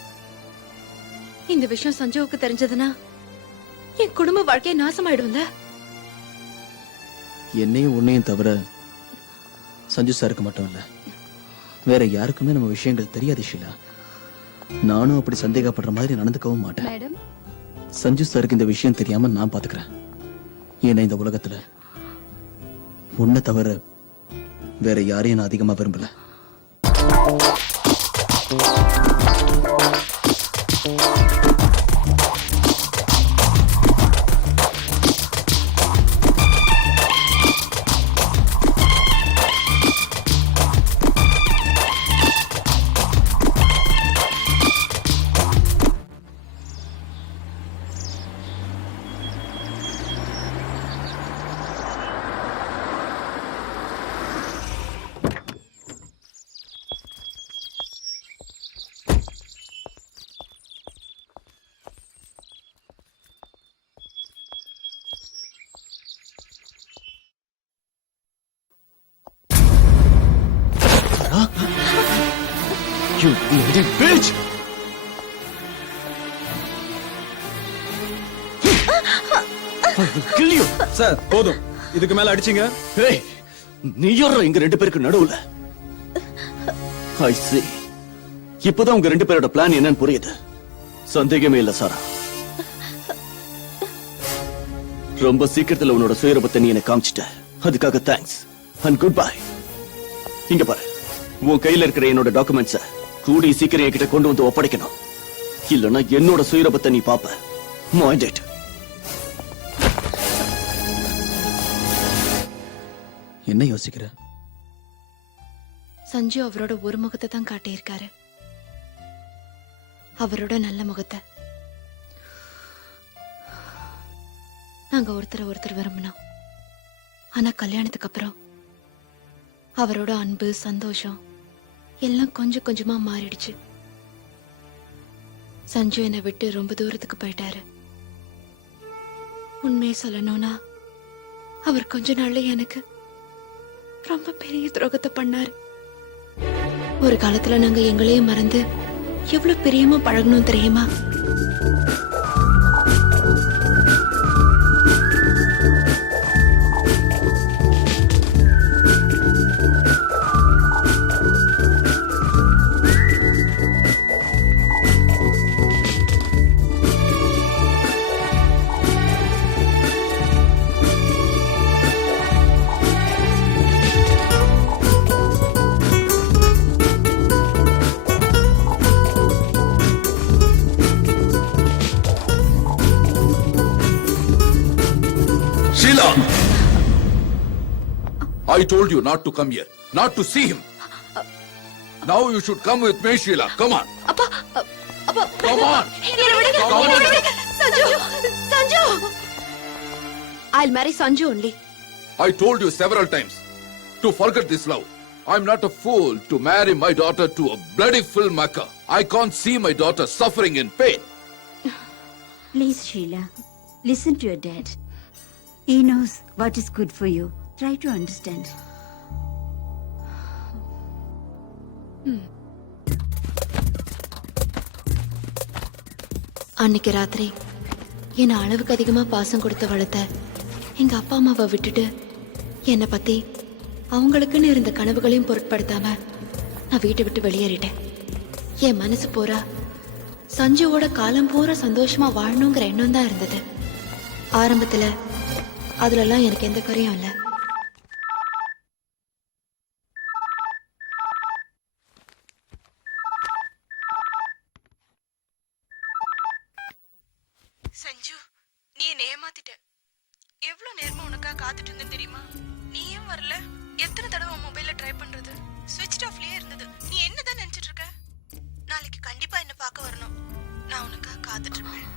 இந்த விஷயம் சஞ்சுவுக்கு தெரிஞ்சதுன்னா என் குடும்ப வாழ்க்கையை நாசமாயிடும்ல. என்னையும் உன்னையும் தவிர சஞ்சு சாருக்கு மட்டும் இல்ல, வேற யாருக்குமே நம்ம விஷயங்கள் தெரியாது ஷீலா. நானும் அப்படி சந்தேகப்படுற மாதிரி நடந்துக்கவும் மாட்டேன். மேடம், சஞ்சு சாருக்கு இந்த விஷயம் தெரியாம நான் பாத்துக்கிறேன். ஏன்னா இந்த உலகத்துல உன்னை தவிர வேற யாரையும் நான் அதிகமா விரும்பல. You bloody bitch! I will kill you! Sir போதும், இதுக்கு மேல அடிச்சீங்க. Hey, நீ யாரா இங்க ரெண்டு பேருக்கு நடுவுல? I see. இப்பதான் உங்க ரெண்டு பேரோட பிளான் என்னன்னு புரியுது. சந்தேகமே இல்ல சாரா. ரொம்ப சீக்கிரத்துல உன்னோட சுயரூபத்தை நீ எனக்கு காமிச்சிட்ட. அதுக்காக தேங்க்ஸ் அண்ட் குட் பை. இங்க பாரு, உன் கையில இருக்கிற என்னோட டாக்குமெண்ட்ஸ கூடி சீக்கிரம் என்கிட்ட கொண்டு வந்து ஒப்படைக்கணும். இல்லன்னா என்னோட சுயரூபத்தை நீ பாப்ப. Mind it. என்ன யோசிக்கிற? சஞ்சு அவரோட ஒரு முகத்தை தான் காட்டியிருக்காரு, அவரோட நல்ல முகத்தை. நாங்க ஒருத்தரை ஒருத்தர் விரும்பினோம். ஆனா கல்யாணத்துக்கு அப்புறம் அவரோட அன்பு, சந்தோஷம் எல்லாம் கொஞ்சம் கொஞ்சமா மாறிடுச்சு. சஞ்சு என்னை விட்டு ரொம்ப தூரத்துக்கு போயிட்டாரு. உண்மையை சொல்லணும்னா அவர் கொஞ்ச நாள்ல எனக்கு ரொம்ப பெரிய துரோகத்தை பண்ணாரு. ஒரு காலத்துல நாங்க எங்களையே மறந்து எவ்வளவு பிரியமா பழகணும் தெரியுமா? Sheila! I told you not to come here, not to see him. Now you should come with me, Sheila. Come on. அப்பா, அப்பா, Come on. என்னை விடுங்க, Come என்னை on. விடுங்க. Sanju, Sanju. I'll marry Sanju only. I told you several times to forget this love. I'm not a fool to marry my daughter to a bloody filmmaker. I can't see my daughter suffering in pain. Please, Sheila, listen to your dad. He knows what is good for you. Try to understand. அன்னைக்கு ராத்திரி என்ன அளவுக்கு அதிகமா பாசம் கொடுத்து வளர்த்த எங்க அப்பா அம்மாவை விட்டுட்டு என்னை பத்தி அவங்களுக்குன்னு இருந்த கனவுகளையும் பொருட்படுத்தாம நான் வீட்டை விட்டு வெளியேறிட்டேன். என் மனசு பூரா சஞ்சுவோட காலம் பூரா சந்தோஷமா வாழணுங்கிற எண்ணம் தான் இருந்தது. ஆரம்பத்துல அதுலலாம் எனக்கு எந்த குறையும் இல்லை. சஞ்சு, நீ என்ன ஏமாத்திட்ட. எவ்வளவு நேரமா உனக்காக காத்துட்டு இருந்தேன் தெரியுமா? நீ ஏன் வரல? எத்தனை தடவை மொபைல்ல ட்ரை பண்றது? ஸ்விட்ச் ஆஃப்லயே இருந்தது. நீ என்னதான் நினைச்சிட்டு இருக்க? நாளைக்கு கண்டிப்பா என்ன பார்க்க வரணும். நான் உனக்காக காத்துட்டு இருப்பேன்.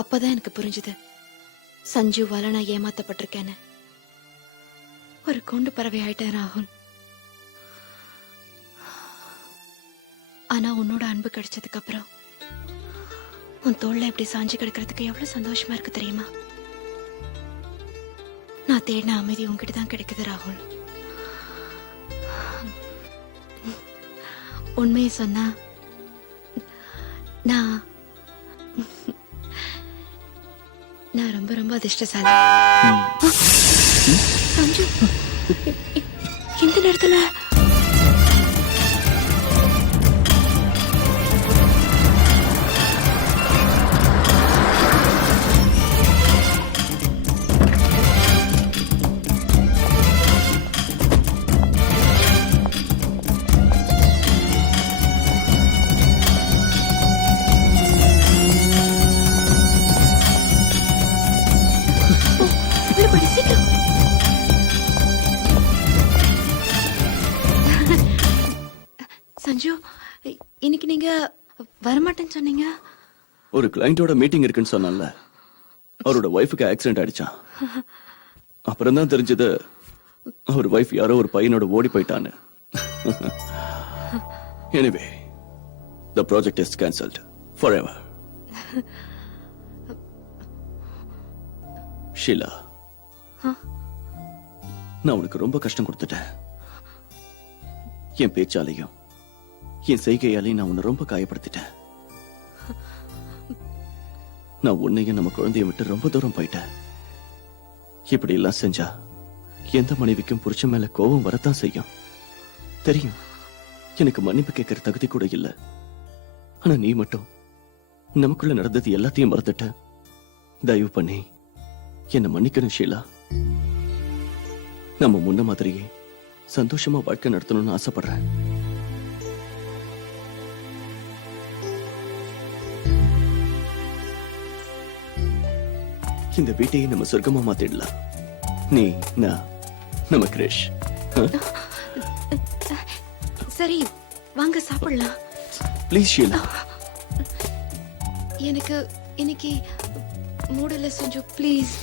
அப்பதான் எனக்கு புரிஞ்சுது சஞ்சுவால நான் ஏமாத்தப்பட்டிருக்கேன்னு. ஒரு கூண்டு பறவை ஆயிட்டேன் ராகுல். ஆனா உன்னோட அன்பு கிடைச்சதுக்கு அப்புறம் உன் தோள்ல இப்படி சாஞ்சு கிடக்கிறதுக்கு எவ்வளவு சந்தோஷமா இருக்கு தெரியுமா? நான் தேடின அமைதி உன்கிட்ட தான் கிடைக்குது ராகுல். உண்மையை சொன்னா நான் ரொம்ப ரொம்ப அதிர்ஷ்டசாலி. சஞ்சு இந்த நேரத்துல சஞ்சு, இன்னைக்கு நீங்க வரமாட்டேன்னு சொன்னீங்க. ஒரு கிளைண்டோட மீட்டிங் இருக்குன்னு சொன்னால, அவரோட ஒய்ஃபுக்கு ஆக்சிடென்ட் ஆயிடுச்சான். அப்புறம் தான் தெரிஞ்சது அவர் ஒய்ஃப் யாரோ ஒரு பையனோட ஓடி போயிட்டான்னு. Anyway the project is cancelled forever. Sheela, நான் உனக்கு ரொம்ப கஷ்டம் கொடுத்துட்டேன். என் பேச்சாலையும் என் செய்கையாலையும் நான் உன்னை ரொம்ப காயப்படுத்திட்டேன். நான் உன்னையும் நம்ம குழந்தைய விட்டு ரொம்ப தூரம் போயிட்டேன். இப்படி எல்லாம் செஞ்சா எந்த மனைவிக்கும் புருஷன் மேல கோபம் வரத்தான் செய்யும். தெரியும், எனக்கு மன்னிப்பு கேட்கிற தகுதி கூட இல்ல. ஆனா நீ மட்டும் நமக்குள்ள நடந்தது எல்லாத்தையும் மறந்துட்ட. தயவு பண்ணி என்ன மன்னிக்கணும் ஷீலா. நம்ம முன்ன மாதிரியே சந்தோஷமா வாழ்க்கை நடத்தணும்னு ஆசைப்படுறேன். இந்த வீட்டையே நம்ம சொர்க்கமா மாத்திடலாம். நீ, நான், நம்ம கிரேஷ். சரி, வாங்க சாப்பிடலாம். ப்ளீஸ் ஷீலா. எனக்கு இன்னைக்கு மூடல சஞ்சு, ப்ளீஸ்.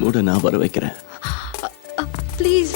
மூட நான் வர வைக்கிறேன். ப்ளீஸ்.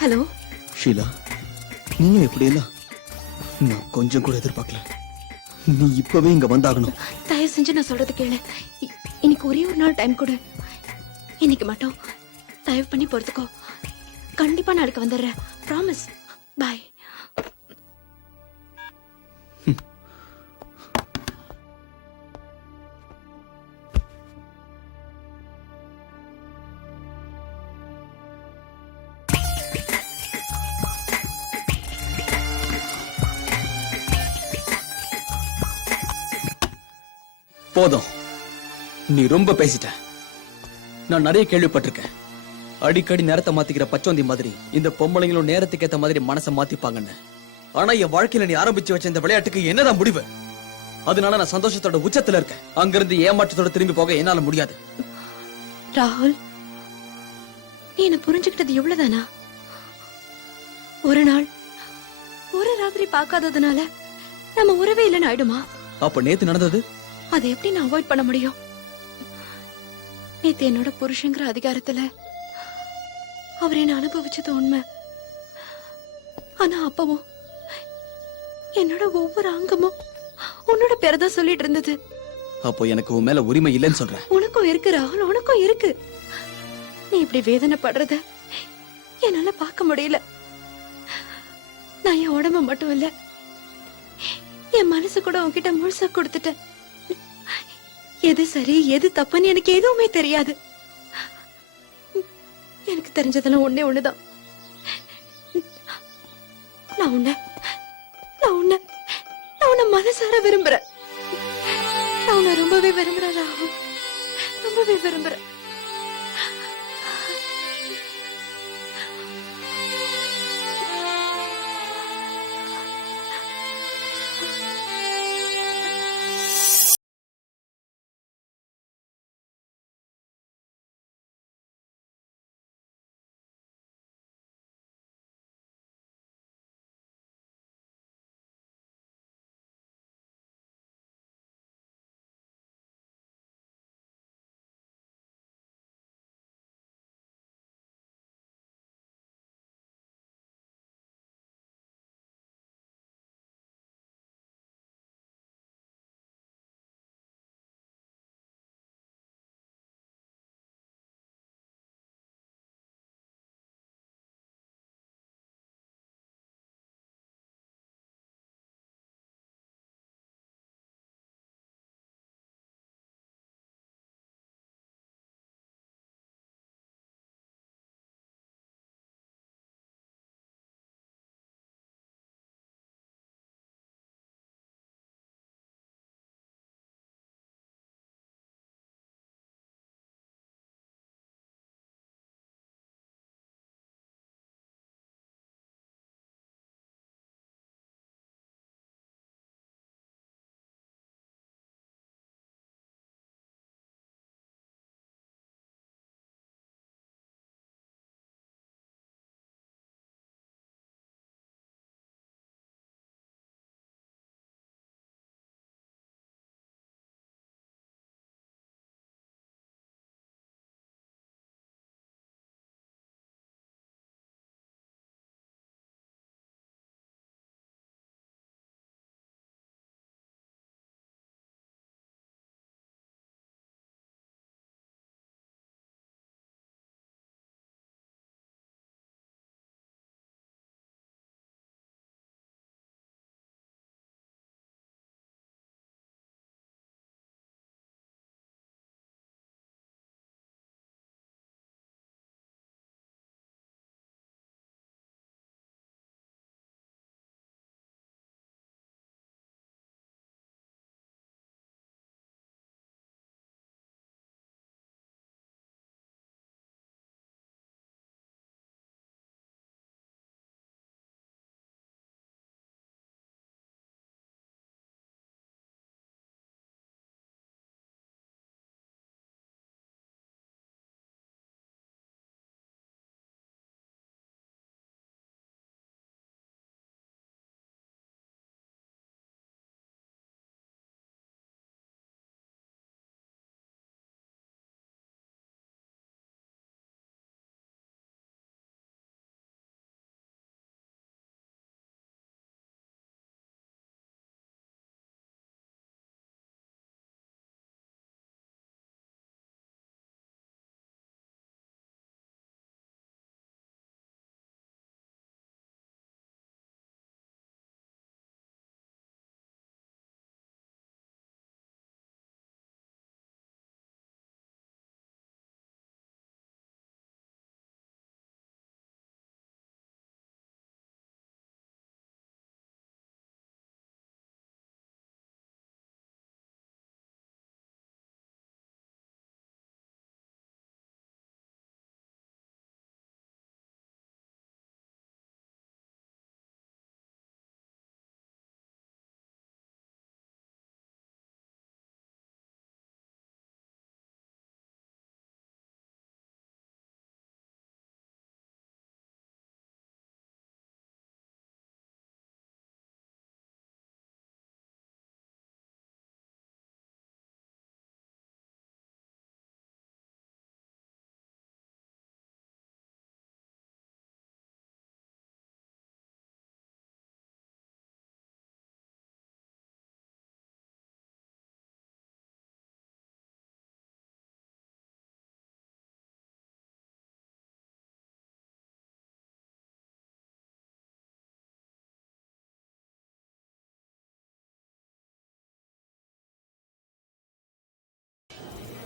ஹலோ ஷீலா, நீயும் எப்படியெல்லாம் நான் கொஞ்சம் கூட எதிர்பார்க்கல. நீ இப்பவே இங்க வந்தாகணும். தயவு செஞ்சு நான் சொல்றது கேளு. இன்னைக்கு ஒரே ஒரு நாள் டைம் கொடு. இன்னைக்கு மட்டும் தயவு பண்ணி பொறுத்துக்கோ. கண்டிப்பா நாளைக்கு வந்துடுறேன். ப்ராமிஸ். பாய். போதும், நீ ரொம்ப பேசிட்ட. நான் நிறைய கேள்விப்பட்டிருக்கேன். அடிக்கடி நேரத்தை மாத்திக்கிற பச்சோந்தி மாதிரி இந்த பொம்பளைங்களும் நேரத்துக்கு ஏத்த மாதிரி மனசை மாத்திப்பாங்கன்னு. ஆனா என் வாழ்க்கையில நீ ஆரம்பிச்சு வச்ச இந்த விளையாட்டுக்கு என்னதான் முடிவு? அதனால நான் சந்தோஷத்தோட உச்சத்துல இருக்கேன். அங்கிருந்து ஏமாற்றத்தோட திரும்பி போக என்னால முடியாது. ராகுல், நீ என்ன புரிஞ்சுக்கிட்டது இவ்வளவுதானா? ஒரு நாள் ஒரு ராத்திரி பார்க்காததுனால நம்ம உறவே இல்லைன்னு ஆயிடுமா? அப்ப நேத்து நடந்தது அதை எப்படி நான் அவாய்ட் பண்ண முடியும்? நேத்து என்னோட புருஷங்கிற அதிகாரத்துல அவர் என்ன அனுபவிச்சது உண்மை. ஆனா அப்பவும் என்னோட ஒவ்வொரு அங்கமும் உன்னோட பேரதான் சொல்லிட்டு இருந்தது. அப்போ எனக்கு உன் மேல உரிமை இல்லைன்னு சொல்றேன். உனக்கும் இருக்கு ராகுல், உனக்கும் இருக்கு. நீ இப்படி வேதனைப்படுறத என்னால பார்க்க முடியல. நான் என் உடம்பு மட்டும் இல்ல, என் மனசு கூட உன்கிட்ட முழுசா கொடுத்துட்டேன். எது சரி எது தப்புன்னு எனக்கு எதுவுமே தெரியாது. எனக்கு தெரிஞ்சதெல்லாம் ஒண்ணே ஒண்ணுதான். நான் உன்னை மனசார விரும்புறேன். நான் உன்னை ரொம்பவே விரும்புறேன் ராகுல், ரொம்பவே விரும்புறேன்.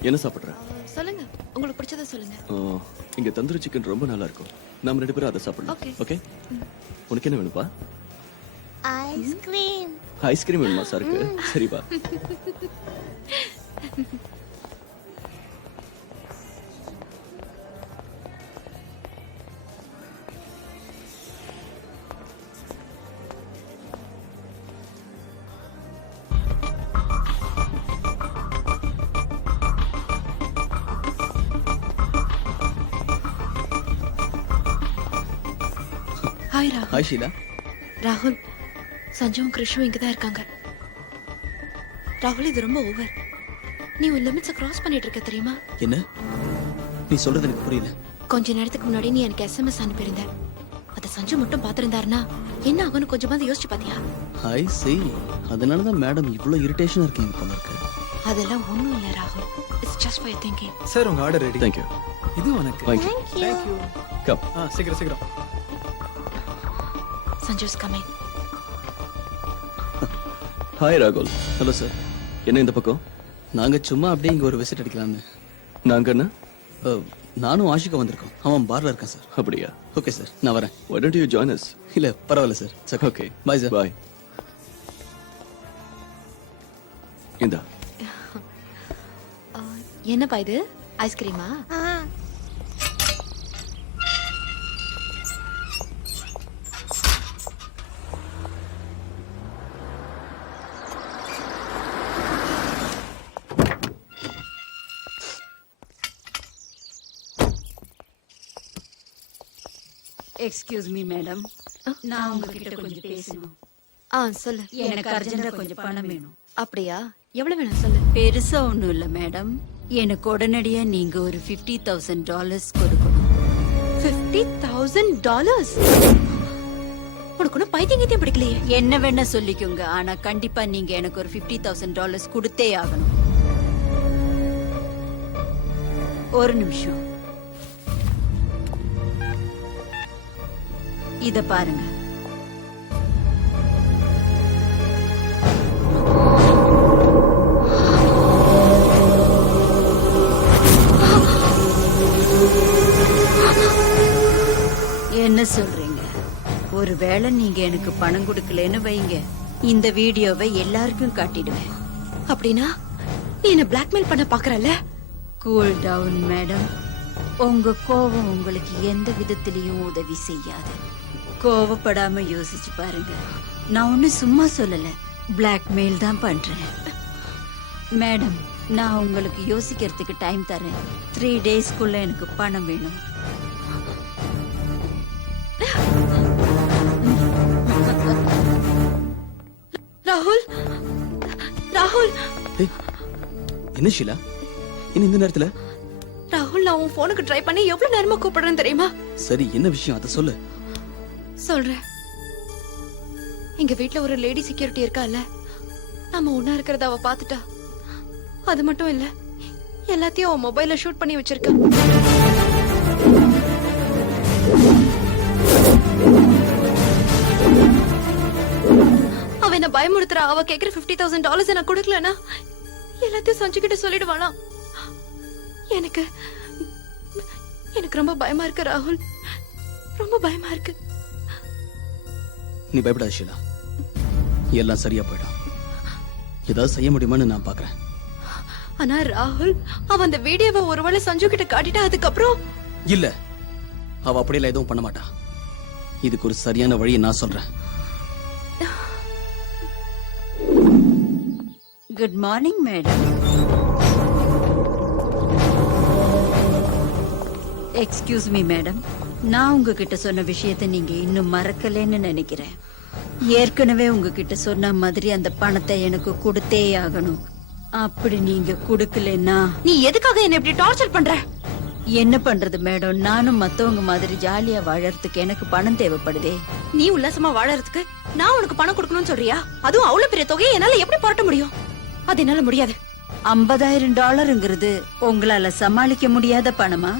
என்ன சாப்பிடுற? சொல்லுங்க, உங்களுக்கு பிடிச்சத சொல்லுங்க. இங்க தந்தூரி சிக்கன் ரொம்ப நல்லா இருக்கும். நாம 2 பேரும் அதை சாப்பிடலாம். Okay. ஓகே? உனக்கு என்ன வேணும்பா? ஐஸ்கிரீம். ஐஸ்கிரீம் வேணுமா சாருக்கு? சரி வா. ஹாய் ராகுல். ஹாய் ஷீலா. ராகுல், சஞ்சுவும் கிருஷும் இங்க தான் இருக்காங்க. ராகுல், இது ரொம்ப ஓவர். நீ உன் லிமிட்ஸை கிராஸ் பண்ணிட்டு இருக்க தெரியுமா? என்ன நீ சொல்றது எனக்கு புரியல. கொஞ்ச நேரத்துக்கு முன்னாடி நீ எனக்கு எஸ்எம்எஸ் அனுப்பியிருந்த. அதை சஞ்சு மட்டும் பார்த்திருந்தாருன்னா என்ன ஆகும்னு கொஞ்சமாவது யோசிச்சு பாத்தியா? ஐ see. அதனால தான் மேடம் இவ்வளோ இரிட்டேஷனா இருக்கீங்க போல இருக்கு. அதெல்லாம் ஒண்ணும் இல்ல ராகுல். It's just for thinking. Sir உங்க ஆர்டர் ரெடி. தேங்க்யூ. இது உனக்கு. தேங்க்யூ. தேங்க்யூ. கம். சீக்கிரம் சீக்கிரம். சஞ்சு's coming. ஹாய் ராகுல். Hello sir. என்ன இந்த பக்கம்? நாங்க சும்மா அப்படியே இங்க ஒரு விசிட் அடிக்கலாம்னு. நாங்க என்ன? நானும் ஆஷிகா வந்திருக்கோம். அவன் பார்ல இருக்கான் சார். அப்படியா? ஓகே சார், நான் வரேன். Why don't you join us? இல்ல பரவாயில்ல சார். சரி ஓகே. Bye sir. பாய். இந்தா. என்னப்பா இது? ஐஸ்கிரீமா? எக்ஸ்கியூஸ் மீ மேடம், நான் உங்ககிட்ட கொஞ்சம் பேசணும். சொல்லு. எனக்கு அர்ஜென்ட்டா கொஞ்சம் பணம் வேணும். அப்படியா? எவ்வளவு வேணும் சொல்லு. பெருசா ஒண்ணும் இல்ல மேடம். எனக்கு உடனடியா நீங்க ஒரு $50,000 கொடுக்கணும். $50,000? உனக்கு ஒன்றும் பைத்தியம் கீத்தியம் பிடிக்கலையே. என்ன வேணா சொல்லிக்கோங்க, ஆனா கண்டிப்பா நீங்க எனக்கு ஒரு $50,000 கொடுத்தே ஆகணும். ஒரு நிமிஷம், இத பாருங்க. என்ன சொல்றீங்க? ஒருவேளை நீங்க எனக்கு பணம் கொடுக்கலன்னு வைங்க, இந்த வீடியோவை எல்லாருக்கும் காட்டிடுவேன். அப்படின்னா நீ என்ன பிளாக்மெயில் பண்ண பாக்குறல? Cool down madam. உங்க கோபம் உங்களுக்கு எந்த விதத்திலையும் உதவி செய்யாது. கோவப்படாம யோசிச்சு பாருங்க. நான் ஒண்ணு சும்மா சொல்லல, பிளாக்மெயில் தான் பண்றேன். மேடம், நான் உங்களுக்கு யோசிக்கிறதுக்கு டைம் தரேன். 3 டேஸ்க்குள்ள எனக்கு பணம் வேணும். ராகுல், ராகுல், என்ன ஷீலா இன்னும் இந்த நேரத்துல? ராகுல், நான் உன் போனுக்கு ட்ரை பண்ணி எவ்வளவு நேரமா கூப்பிடுறேன்னு தெரியுமா? சரி என்ன விஷயம் அதை சொல்லு. சொல்றேன். எங்க வீட்ல ஒரு லேடி செக்யூரிட்டி இருக்கால, நாம ஒண்ணா இருக்கிறத அவ பாத்துட்டா. அது மட்டும் இல்ல, எல்லாத்தையும் அவன் மொபைல்ல ஷூட் பண்ணி வச்சிருக்கா. அவ என்ன பயமுறுத்துறா. அவ கேக்குற $50,000 நான் கொடுக்கலனா எல்லாத்தையும் சஞ்சு கிட்ட சொல்லிடுவானா? எனக்கு எனக்கு ரொம்ப பயமா இருக்கு ராகுல், ரொம்ப பயமா இருக்கு. நீ பயப்படாத ஷீலா, எல்லாம் சரியா போயிடும். ஏதாவது செய்ய முடியுமான்னு நான் பாக்குறேன். ஆனா ராகுல், அவ அந்த வீடியோவை ஒருவேளை சஞ்சு கிட்ட காட்டிட்டா அதுக்கப்புறம்? இல்ல, அவ அப்படியெல்லாம் எதுவும் பண்ண மாட்டா. இதுக்கு ஒரு சரியான வழியை நான் சொல்றேன். Good morning madam. Excuse me madam, நான் உங்ககிட்ட சொன்ன விஷயத்தை நீங்க இன்னும் மறக்கலன்னு நினைக்கிறேன். ஏற்கனவே உங்ககிட்ட சொன்ன மாதிரி அந்த பணத்தை எனக்கு கொடுத்தே ஆகணும். அப்படி நீங்க கொடுக்கலன்னா நீ எதுக்காக என்ன இப்படி டார்ச்சர் பண்ற? என்ன பண்றது மேடம், நானும் மத்தவங்க மாதிரி ஜாலியா வாழறதுக்கு எனக்கு பணம் தேவைப்படுதே. நீ உல்லாசமா வாழறதுக்கு நான் உனக்கு பணம் கொடுக்கணும்னு சொல்றியா? அதுவும் அவ்வளவு பெரிய தொகையை என்னால எப்படி புரட்ட முடியும்? அது என்னால முடியாது. $50,000ங்கிறது உங்களால சமாளிக்க முடியாத பணமா?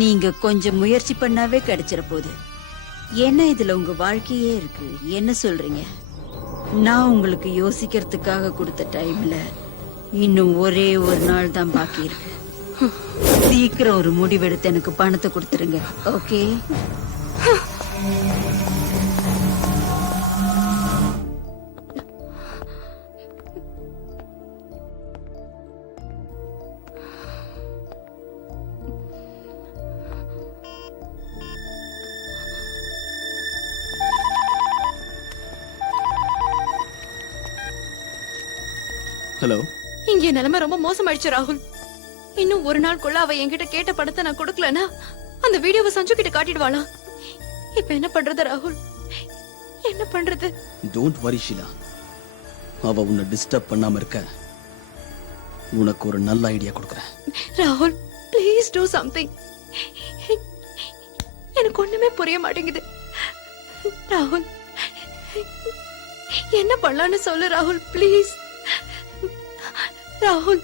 நீங்க கொஞ்சம் முயற்சி பண்ணாவே கிடைச்சிட போகுது. என்ன இதுல உங்க வாழ்க்கையே இருக்கு. என்ன சொல்றீங்க? நான் உங்களுக்கு யோசிக்கிறதுக்காக கொடுத்த டைம்ல இன்னும் ஒரே ஒரு நாள் தான் பாக்கி இருக்கு. சீக்கிரம் ஒரு முடிவெடுத்து எனக்கு பணத்தை கொடுத்துருங்க. ஓகே? ஹலோ. இங்க என் நிலைமை ரொம்ப மோசமாயிடுச்சு ராகுல். இன்னும் ஒரு நாளுக்குள்ள அவ என்கிட்ட கேட்ட பணத்தை நான் கொடுக்கலனா அந்த வீடியோவை சஞ்சு கிட்ட காட்டிடுவாளா? இப்ப என்ன பண்றது ராகுல்? என்ன பண்றது? Don't worry Sheila. அவ உன்னை டிஸ்டர்ப் பண்ணாம இருக்க உனக்கு ஒரு நல்ல ஐடியா கொடுக்குறேன். ராகுல் ப்ளீஸ் டூ சம்திங். எனக்கு ஒண்ணுமே புரிய மாட்டேங்குது. ராகுல் என்ன பண்ணலான்னு சொல்லு ராகுல் ப்ளீஸ். ராகுல்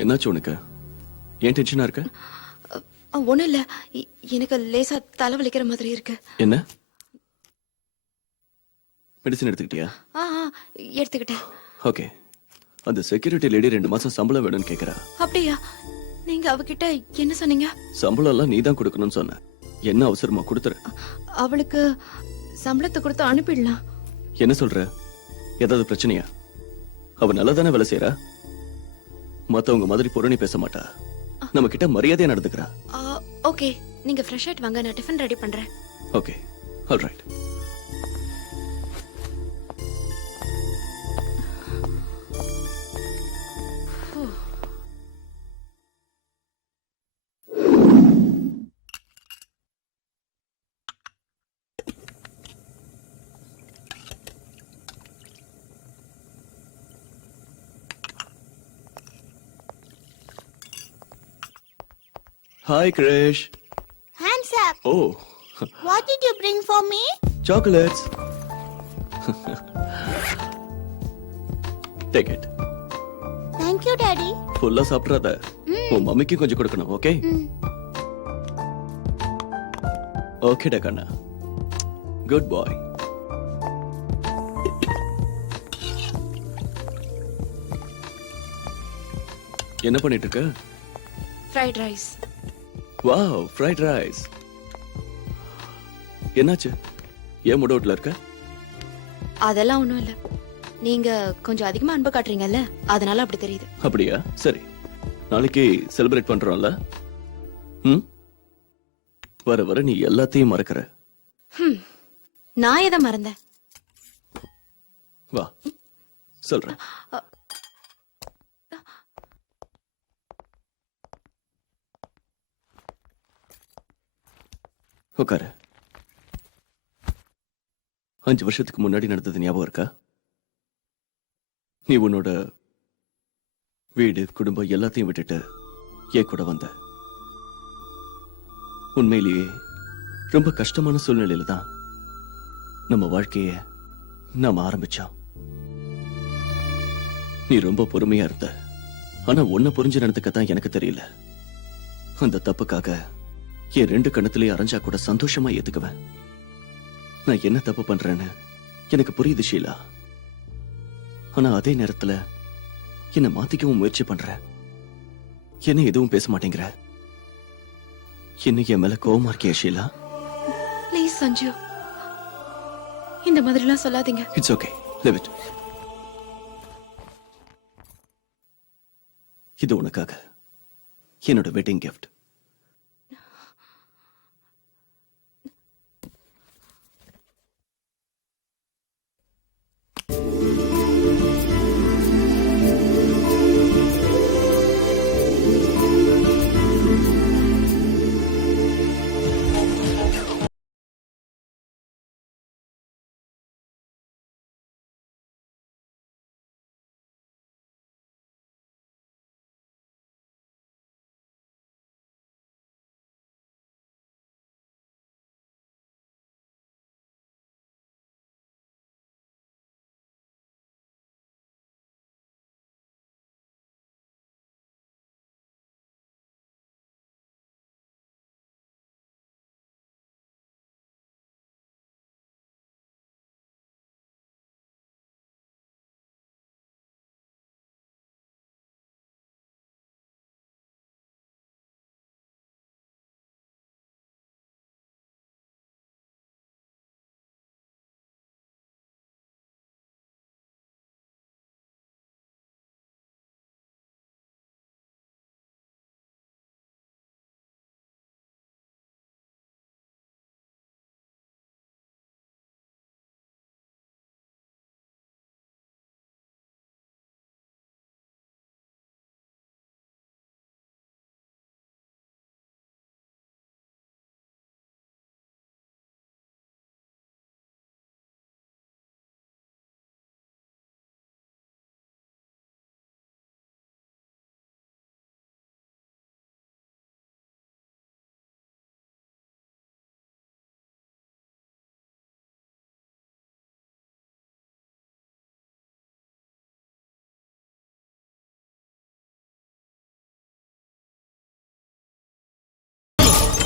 என்னாச்சு உனக்கு? ஏன் டென்ஷனா இருக்க? ஒண்ணும் இல்ல, எனக்கு லேசா தலைவலிக்கிற மாதிரி இருக்கு. என்ன மெடிசன் எடுத்துக்கிட்டியா? எடுத்துக்கிட்டேன். ஓகே. அந்த செக்யூரிட்டி லேடி 2 மாசம் சம்பளம் வேணும்னு கேக்குறா. அப்படியா? நீங்க அவகிட்ட என்ன சொன்னீங்க? சம்பளம் எல்லாம் நீ தான் கொடுக்கணும்னு சொன்ன. என்ன அவசரமா கொடுத்துரு. அவளுக்கு சம்பளத்தை கொடுத்து அனுப்பிடலாம். என்ன சொல்ற? ஏதாவது பிரச்சனையா? அவ நல்லா தானே வேலை செய்யறா. மத்தவங்க மாதிரி புரணி பேச மாட்டா. நம்ம கிட்ட மரியாதையா நடந்துக்கிறா. ஓகே, நீங்க ஃப்ரெஷ் ஆயிட்டு வாங்க, நான் டிஃபன் ரெடி பண்றேன். Okay, alright. Hi, Krish. Hands up. Oh, What did you bring for me? chocolates. Take it. Thank you, Daddy. ஃபுல்லா சாப்பிட்றாத. உன் மம்மிக்கு கொஞ்சம் கொடுக்கணும், ஓகே? ஓகேடா கண்ணா. குட் பாய். என்ன பண்ணிட்டு இருக்க? Fried rice. Wow, fried rice. என்னாச்சு? ஏன் முடவுட்ல இருக்க? அதெல்லாம் ஒண்ணும் இல்ல, நீங்க கொஞ்சம் அதிகமா அன்பு காட்டுறீங்கல்ல, அதனால அப்படி தெரியுது. அப்படியா? சரி, நாளைக்கு செலிப்ரேட் பண்றோம்ல. வர வர நீ எல்லாத்தையும் மறக்கிற. நான் எதை மறந்தேன்? வா சொல்றேன். உட்காரு. 5 வருஷத்துக்கு முன்னாடி நடந்தது ஞாபகம் இருக்கா? நீ உன்னோட வீடு குடும்பம் எல்லாத்தையும் விட்டுட்டு ஏன் கூட வந்த. உண்மையிலேயே ரொம்ப கஷ்டமான சூழ்நிலையில தான் நம்ம வாழ்க்கைய நாம ஆரம்பிச்சோம். நீ ரொம்ப பொறுமையா இருந்த. ஆனா உன்னை புரிஞ்சு நடந்துக்கத்தான் எனக்கு தெரியல. அந்த தப்புக்காக என் 2 கண்ணத்திலேயே அரைஞ்சா கூட சந்தோஷமா ஏத்துக்குவேன். நான் என்ன தப்பு பண்றேன்னு எனக்கு புரியுது ஷீலா. ஆனா அதே நேரத்துல என்ன மாத்திக்கவும் முயற்சி பண்ற. என்ன எதுவும் பேச மாட்டேங்கிற. என்ன என் மேல கோவமா இருக்கியா ஷீலா? ப்ளீஸ் சஞ்சு, இந்த மாதிரிலாம் சொல்லாதீங்க. It's okay, live it. இது உனக்காக என்னோட wedding gift.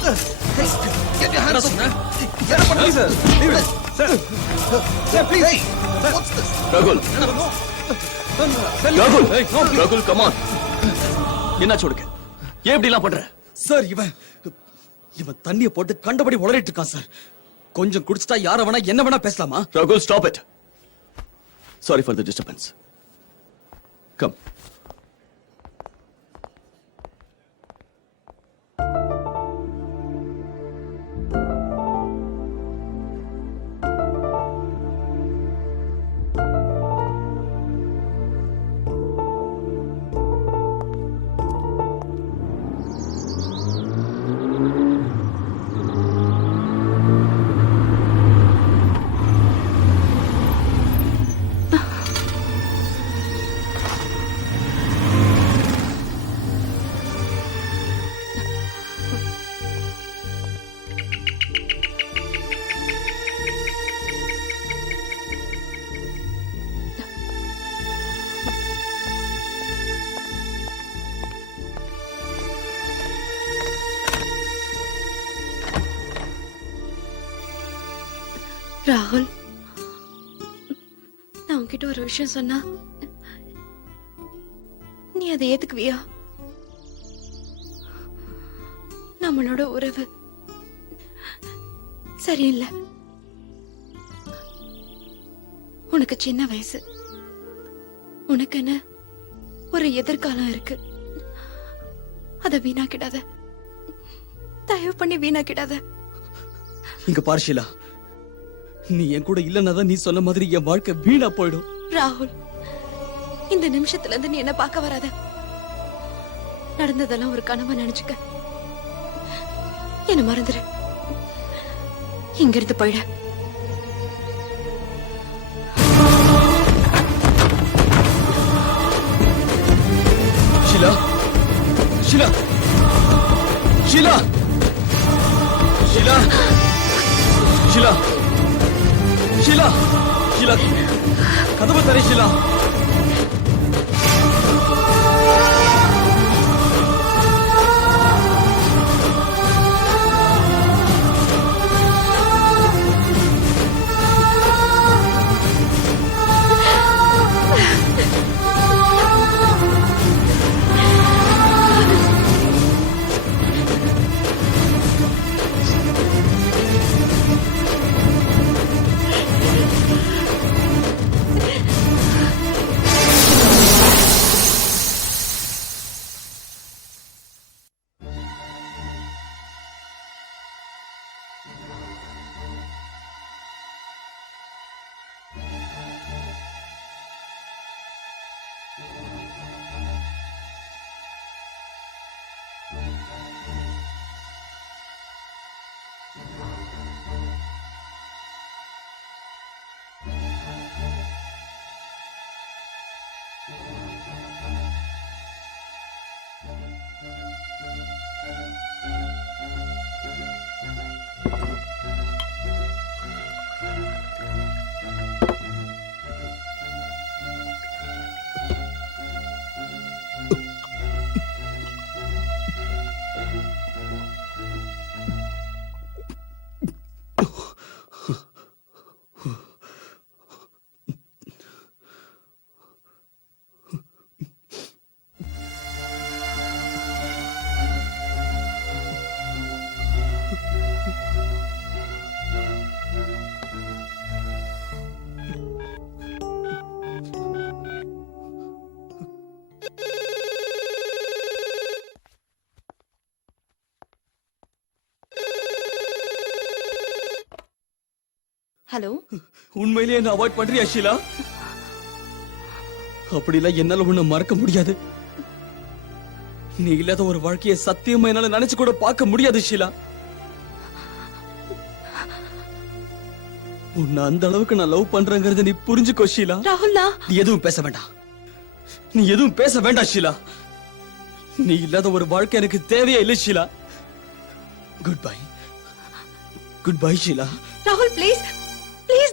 Rakul Rakul Rakul come on என்ன சொல்லுங்க ஏன் இப்படி எல்லாம் பண்ற சார் இவன் தண்ணிய போட்டு கண்டபடி உளறிட்டு இருக்கான் சார். கொஞ்சம் குடிச்சிட்டா யார வேணா என்ன வேணா பேசலாமா? Rakul stop it sorry for the disturbance come ராகுல், நான் உன்கிட்ட ஒரு விஷயம் சொன்னா நீ அதை ஏத்துக்குவியா? நம்மளோட உறவு சரியில்லை. உனக்கு சின்ன வயசு, உனக்குன்னு ஒரு எதிர்காலம் இருக்கு. அத வீணாக்கிடாத, தயவு பண்ணி வீணாக்கிடாத. இங்க பாரு ஷீலா, நீ என் கூட இல்லைன்னா நீ சொன்ன மாதிரி என் வாழ்க்கை வீணா போயிடும். ராகுல், இந்த நிமிஷத்துல இருந்து நீ என்ன பார்க்க வராத. நடந்ததெல்லாம் ஒரு கனவா நினைச்சுக்க. என்ன மறந்துரு, இங்க இருந்து போயிட. ஷீலா, ஷீலா, ஷீலா, ஷீலா, ஷீலா, ஷீலா, ஷீலா, கதவு தரை ஷீலா. ஹலோ, உண்மையிலேயே என்ன அவாய்ட் பண்றியா ஷீலா? அப்படிலாம் என்னால உன்னை மறக்க முடியாது. நீ இல்லாத ஒரு வாழ்க்கையை சத்தியமா என்னால நினைச்சு கூட பார்க்க முடியாது ஷீலா. உன்னை அந்த அளவுக்கு நான் லவ் பண்றேங்கிறத நீ புரிஞ்சுக்கோ ஷீலா. ராகுல், நீ எதுவும் பேச வேண்டாம், நீ எதுவும் பேச வேண்டாம் ஷீலா. நீ இல்லாத ஒரு வாழ்க்கை எனக்கு தேவையே இல்லை Sheela. Good bye, good bye Sheela. ராகுல் ப்ளீஸ், ப்ளீஸ்.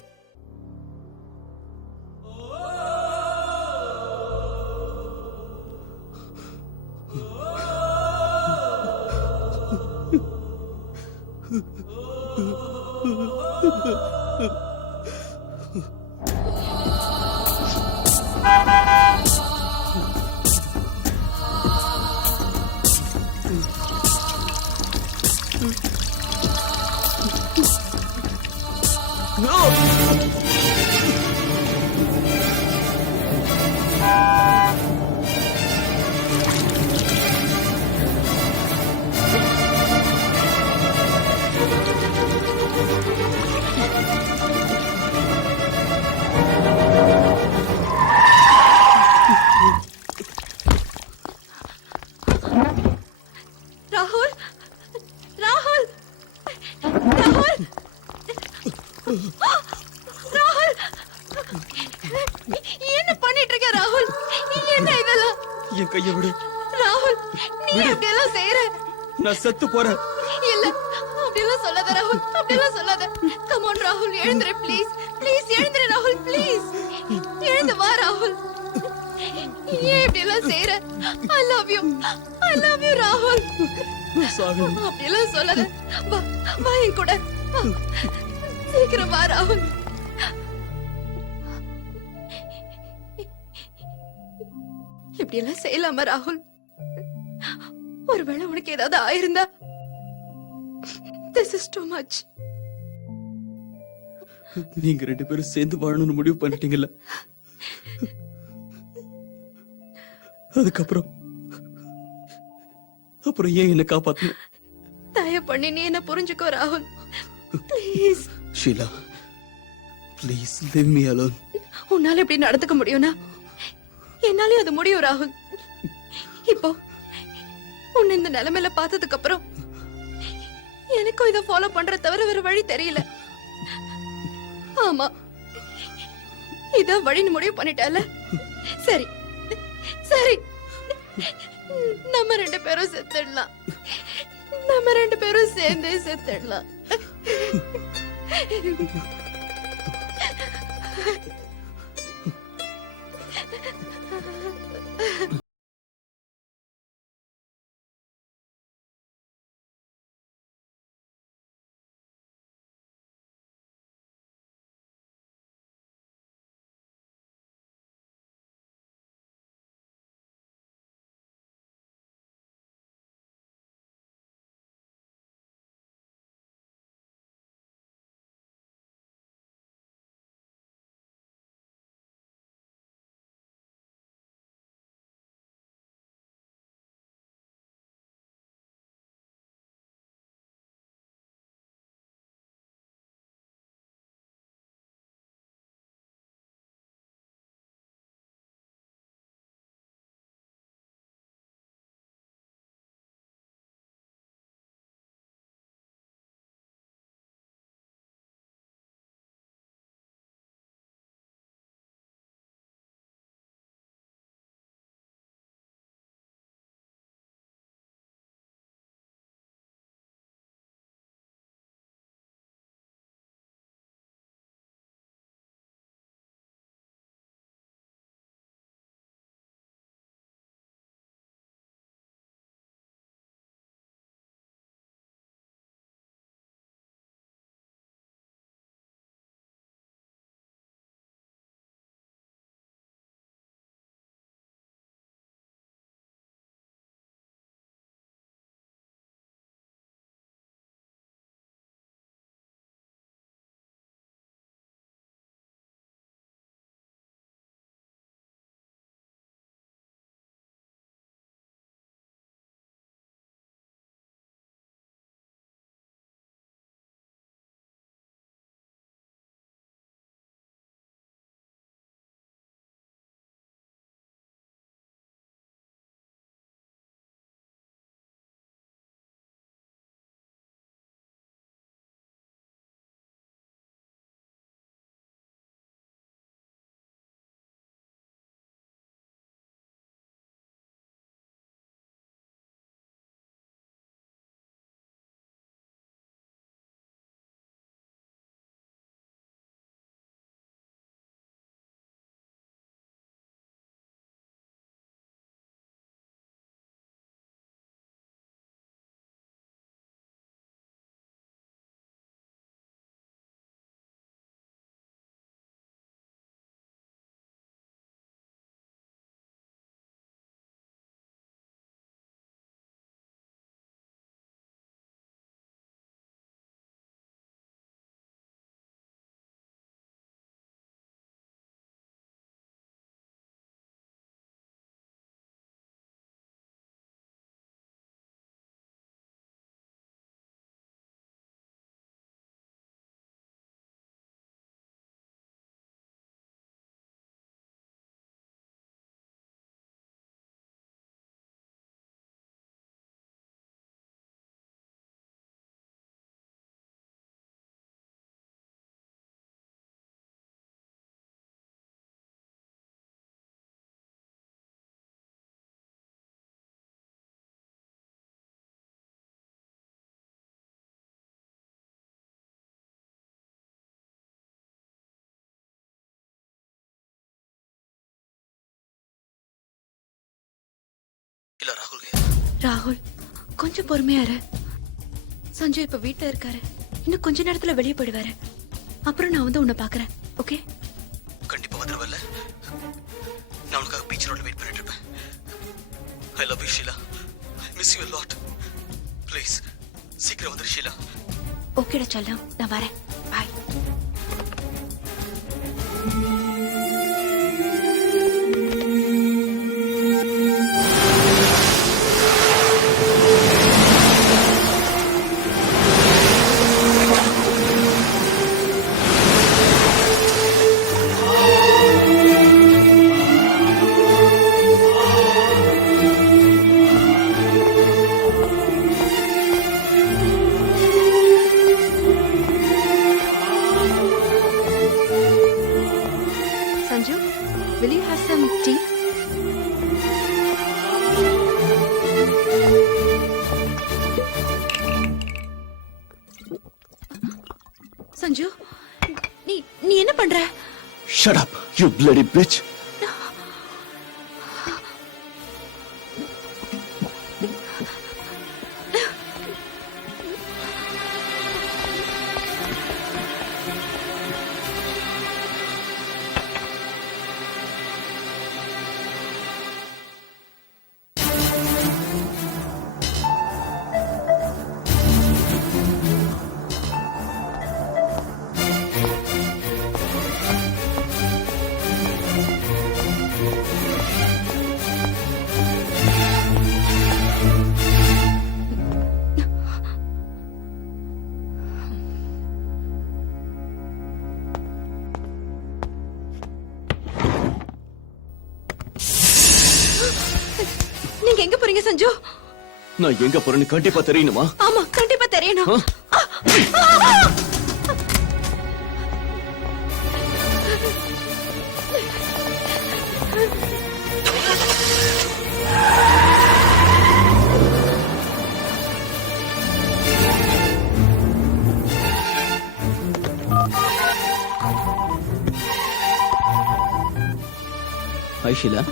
என் கையை விடு. ராகுல் நீ அப்படியெல்லாம் செய்யற நான் செத்து போறேன். இல்ல அப்படியெல்லாம் சொல்லாத ராகுல், அப்படியெல்லாம் சொல்லாத. கம் ஆன் ராகுல், எழுந்துரு ப்ளீஸ், ப்ளீஸ் எழுந்துரு ராகுல், ப்ளீஸ் எழுந்து வா ராகுல். ஏன் இப்படியெல்லாம் செய்யற? ஐ love you, I love you ராகுல். அப்படியெல்லாம் சொல்லாத. வா வா என் கூட வா. சீக்கிரம் வா ராகுல். இப்படியெல்லாம் செய்யலாமா ராகுல்? ஒருவேளை உனக்கு ஏதாவது ஆயிருந்தா? This is too much. நீங்க 2 பேரும் சேர்ந்து வாழணும்னு முடிவு பண்ணிட்டீங்கல்ல, அதுக்கப்புறம் ஏன் என்ன காப்பாத்தணும்? தயவு பண்ணி நீ என்ன புரிஞ்சுக்கோ ராகுல், please. Sheela, please leave me alone. உன்னால இப்படி நடந்துக்க முடியும்னா என்னாலே அது முடியும் ராகுல். இப்போ உன்னை இந்த நிலைமையில பார்த்ததுக்கு அப்புறம் எனக்கும் இதை ஃபாலோ பண்ற தவிர வேற வழி தெரியல. ஆமா, இதான் வழின்னு முடிவு பண்ணிட்டல. சரி சரி, நம்ம 2 பேரும் செத்துடலாம். நம்ம 2 பேரும் சேர்ந்தே செத்துடலாம். இல்ல ராகுல். ராகுல் கொஞ்சம் பொறுமையா இரு. சஞ்சய் இப்ப வீட்ல இருக்காரு. இன்னும் கொஞ்ச நேரத்துல வெளியே போயிடுவாரு. அப்புறம் நான் வந்து உன்னை பாக்குறேன். ஓகே? கண்டிப்பா வந்துருவல்ல? நான் உனக்காக பீச் ரோட்ல வெயிட் பண்ணிட்டு இருப்பேன். I love you Sheela. I miss you a lot. Please சீக்கிரம் வந்துரு ஷீலா. ஓகேடா செல்லம், நான் வரேன். பாய். Sanju, will you have some tea? Sanju, நீ என்ன பண்ற? Shut up, you bloody bitch. நீங்க எங்க போறீங்க சஞ்சு? நான் எங்க போறேன்னு கண்டிப்பா தெரியணுமா? ஆமா, கண்டிப்பா தெரியணும். ஹாய் ஷீலா.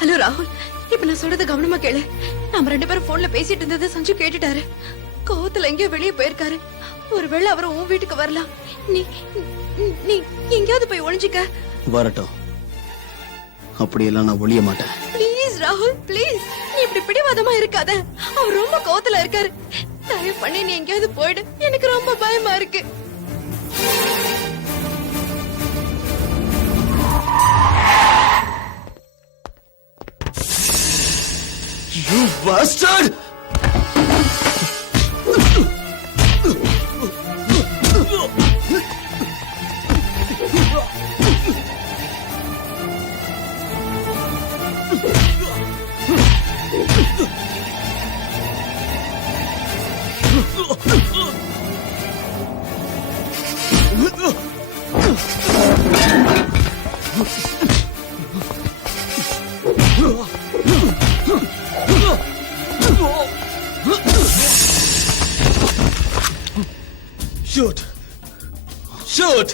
ஹலோ ராகுல், இப்ப நான் சொல்றத கவனமா கேளு. நாம 2 பேரும் போன்ல பேசிட்டு இருந்ததை சஞ்சு கேட்டுட்டாரு. கோவத்துல எங்கேயோ வெளியே போயிருக்காரு. ஒருவேளை அவர் உன் வீட்டுக்கு வரலாம். நீ நீ எங்கேயாவது போய் ஒளிஞ்சிக்க. வரட்டும், அப்படியெல்லாம் நான் ஒளிய மாட்டேன். ப்ளீஸ் ராகுல், ப்ளீஸ். நீ இப்படி பிடிவாதமா இருக்காத. அவர் ரொம்ப கோவத்துல இருக்காரு. தயவு பண்ணி நீ எங்கேயாவது போயிடு. எனக்கு ரொம்ப பயமா இருக்கு. You bastard! Shoot! Shoot!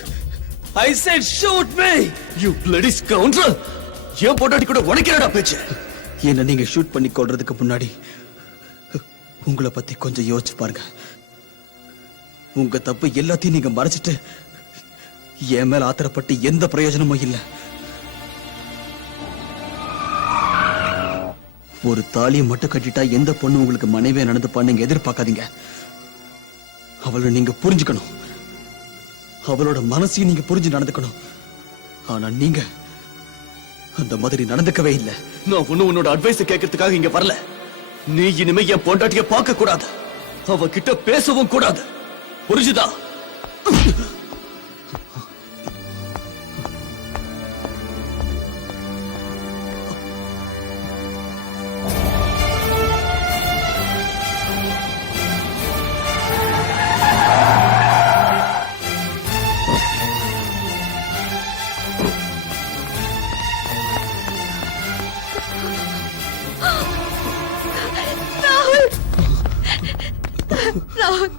I said shoot me! You bloody scoundrel! ஏன் பொண்டாட்டி கூட உனக்கிறடா பேச்சு? என்ன நீங்க ஷூட் பண்ணி கொள்றதுக்கு முன்னாடி உங்களை பத்தி கொஞ்சம் யோசிச்சு பாருங்க. உங்க தப்பு எல்லாத்தையும் நீங்க மறைச்சிட்டு என் மேல ஆத்திரப்பட்டு எந்த பிரயோஜனமும் இல்ல. ஒரு தாலியை மட்டும் கட்டிட்டா எந்த பொண்ணு உங்களுக்கு மனைவியா நடந்துப்பான்னு நீங்க எதிர்பார்க்காதீங்க. அவளை நீங்க புரிஞ்சுக்கணும். அவளோட மனசையும் நீங்க புரிஞ்சு நடந்துக்கணும். ஆனா நீங்க அந்த மாதிரி நடந்துக்கவே இல்லை. நான் ஒண்ணு உன்னோட அட்வைஸ் கேட்கறதுக்காக இங்க வரல. நீ இனிமே என் பொண்டாட்டிய பார்க்க கூடாது. அவ கிட்ட பேசவும் கூடாது. புரிஞ்சுதா? ராகுல்,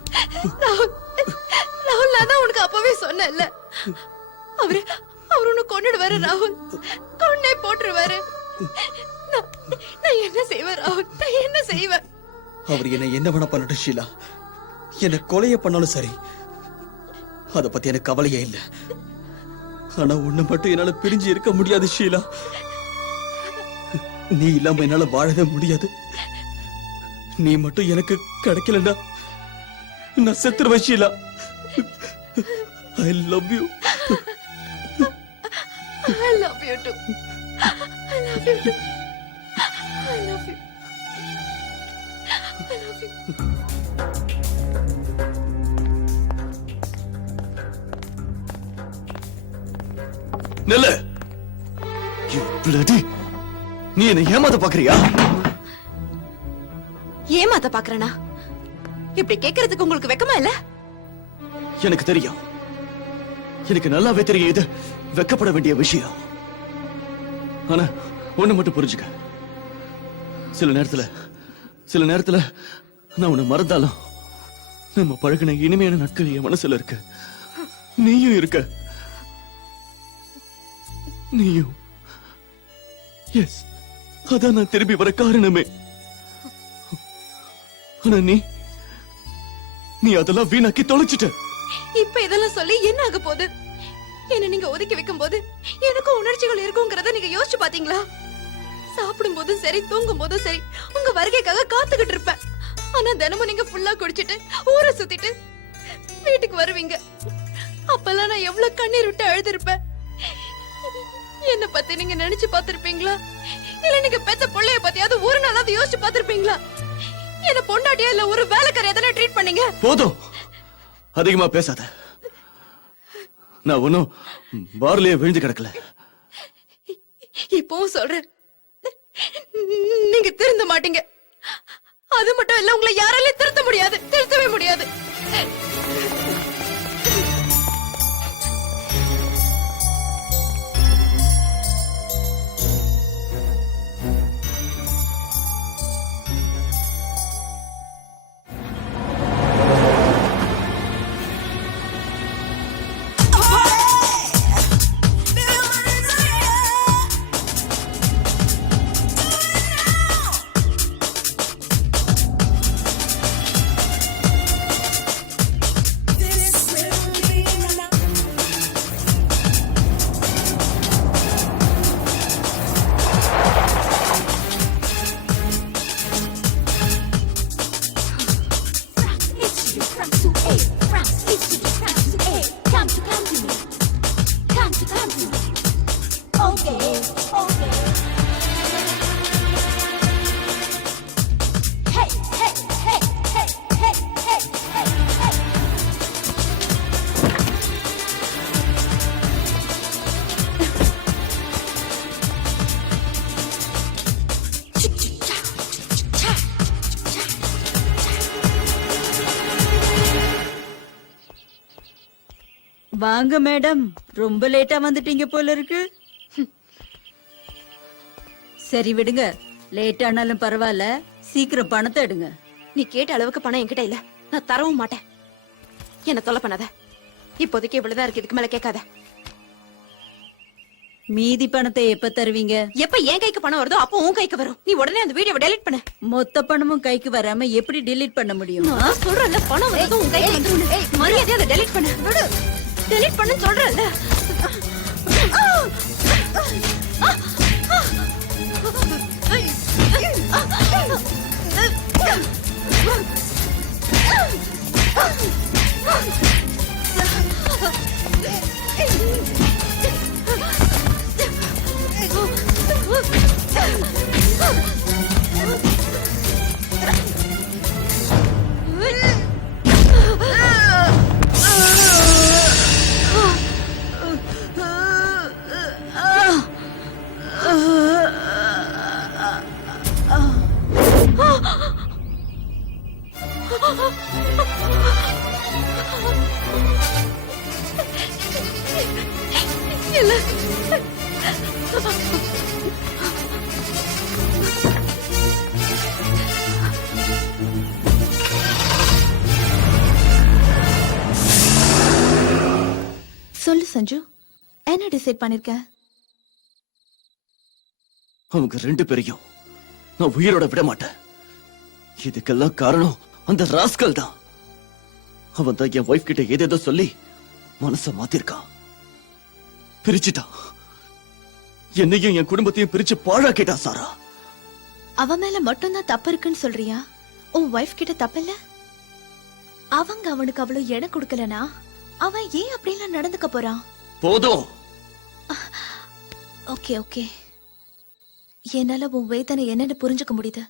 ராகுல், ராகுல், நான் தான் உனக்கு அப்பவே சொன்னேன்ல. அவர் உன்னை கொன்னுடுவாரு ராகுல். கொன்னே போட்டுருவாரு. நான் என்ன செய்வேன் ராகுல்? நான் என்ன செய்வேன்? அவர் என்னை என்ன வேணா பண்ணட்டும் ஷீலா, என்னை கொலைய பண்ணாலும் சரி, அத பத்தி எனக்கு கவலையே இல்லை. ஆனா உன்னை மட்டும் என்னால பிரிஞ்சு இருக்க முடியாது ஷீலா. நீ இல்லாம என்னால வாழவே முடியாது. நீ மட்டும் எனக்கு கிடைக்கலன்னா நான் செத்துருவேன் Sheela. I love you. I love you too. I love you too. I love you. I love you. நெல்லு, You bloody. நீ என்ன ஏமாத்த பாக்குறியா? ஏமாத்த பாக்குறேனா? இப்படி கேக்குறதுக்கு உங்களுக்கு வெக்கமா இல்ல? எனக்கு தெரியும், எனக்கு நல்லாவே தெரியும் இது வெக்கப்பட வேண்டிய விஷயம். ஆனா ஒண்ணு மட்டும் புரிஞ்சுக்க, சில நேரத்துல நான் உன்னை மறந்தாலும் நம்ம பழகின இனிமையான நாட்கள் என் மனசுல இருக்கு. நீயும் இருக்க. நீயும். எஸ், அதான் நான் திரும்பி வர காரணமே. ஆனா நீ அதெல்லாம் வீணாக்கி தொலைச்சிட்ட. இப்ப இதெல்லாம் சொல்லி என்ன ஆக போகுது? என்ன நீங்க ஒதுக்கி வைக்கும் போது எனக்கும் உணர்ச்சிகள் இருக்குங்கிறத நீங்க யோசிச்சு பாத்தீங்களா? சாப்பிடும் போதும் சரி, தூங்கும் போதும் சரி, உங்க வருகைக்காக காத்துக்கிட்டு இருப்பேன். ஆனா தினமும் நீங்க ஃபுல்லா குடிச்சிட்டு ஊரை சுத்திட்டு வீட்டுக்கு வருவீங்க. அப்பெல்லாம் நான் எவ்வளவு கண்ணீர் விட்டு அழுதுருப்பேன். என்ன பத்தி நீங்க நினைச்சு பாத்திருப்பீங்களா? இல்ல நீங்க பெத்த பிள்ளைய பத்தியாவது ஒரு நாளாவது யோசிச்சு பாத்திருப்பீங்களா? என்ன பொண்டாட்டியா இல்ல ஒரு வேலைக்காரியா தானே ட்ரீட் பண்ணீங்க? போதும், அதிகமா பேசாத. நான் ஒன்னும் பார்லயே விழுந்து கிடக்கல. இப்பவும் சொல்றேன், நீங்க திருந்த மாட்டீங்க. அது மட்டும் இல்ல, உங்களை யாராலையும் திருத்த முடியாது, திருத்தவே முடியாது. வாங்க மேடம், ரொம்ப லேட்டா வந்துட்டீங்க போல இருக்கு. சரி விடுங்க, லேட் ஆனாலும் பரவாயில்ல, சீக்கிரம் பணத்தை எடுங்க. நீ கேட்ட அளவுக்கு பணம் என்கிட்ட இல்ல, நான் தரவும் மாட்டேன். என்ன தொலை பண்ணாத. இப்போதைக்கு இவ்வளவுதான் இருக்கு, இதுக்கு மேல கேட்காத. மீதி பணத்தை எப்ப தருவீங்க? எப்ப என் கைக்கு பணம் வருதோ அப்போ உன் கைக்கு வரும். நீ உடனே அந்த வீடியோவை டெலீட் பண்ணு. மொத்த பணமும் கைக்கு வராம எப்படி டெலீட் பண்ண முடியும்? நான் சொல்றேன்ல, பணம் வரதும் உன் கைக்கு வந்துரும். மரியாதையா அதை டெலீட் பண்ணு. விடு, டெலீட் பண்ணு சொல்றேன்ல. சொல்லு சஞ்சு, என்ன டிசைட் பண்ணிருக்க? அவங்க ரெண்டு பேரையும் நான் உயிரோட விட மாட்டேன். இதுக்கெல்லாம் காரணம் அந்த ராஸ்கல் தான். அவன் தான் என் வைஃப் கிட்ட ஏதேதோ சொல்லி மனச மாத்திருக்கான், பிரிச்சுட்டான். என்னையும் என் குடும்பத்தையும் பிரிச்சு பாழாக்கிட்டான் சாரா. அவன் மேல மட்டும்தான் தப்பு இருக்குன்னு சொல்றியா? உன் வைஃப் கிட்ட தப்பில்ல? அவங்க அவனுக்கு அவ்வளவு இடம் கொடுக்கலனா அவன் ஏன் அப்படிலாம் நடந்துக்க போறான்? போதும். ஓகே ஓகே, என்னால உன் வேதனை என்னன்னு புரிஞ்சுக்க முடியுது.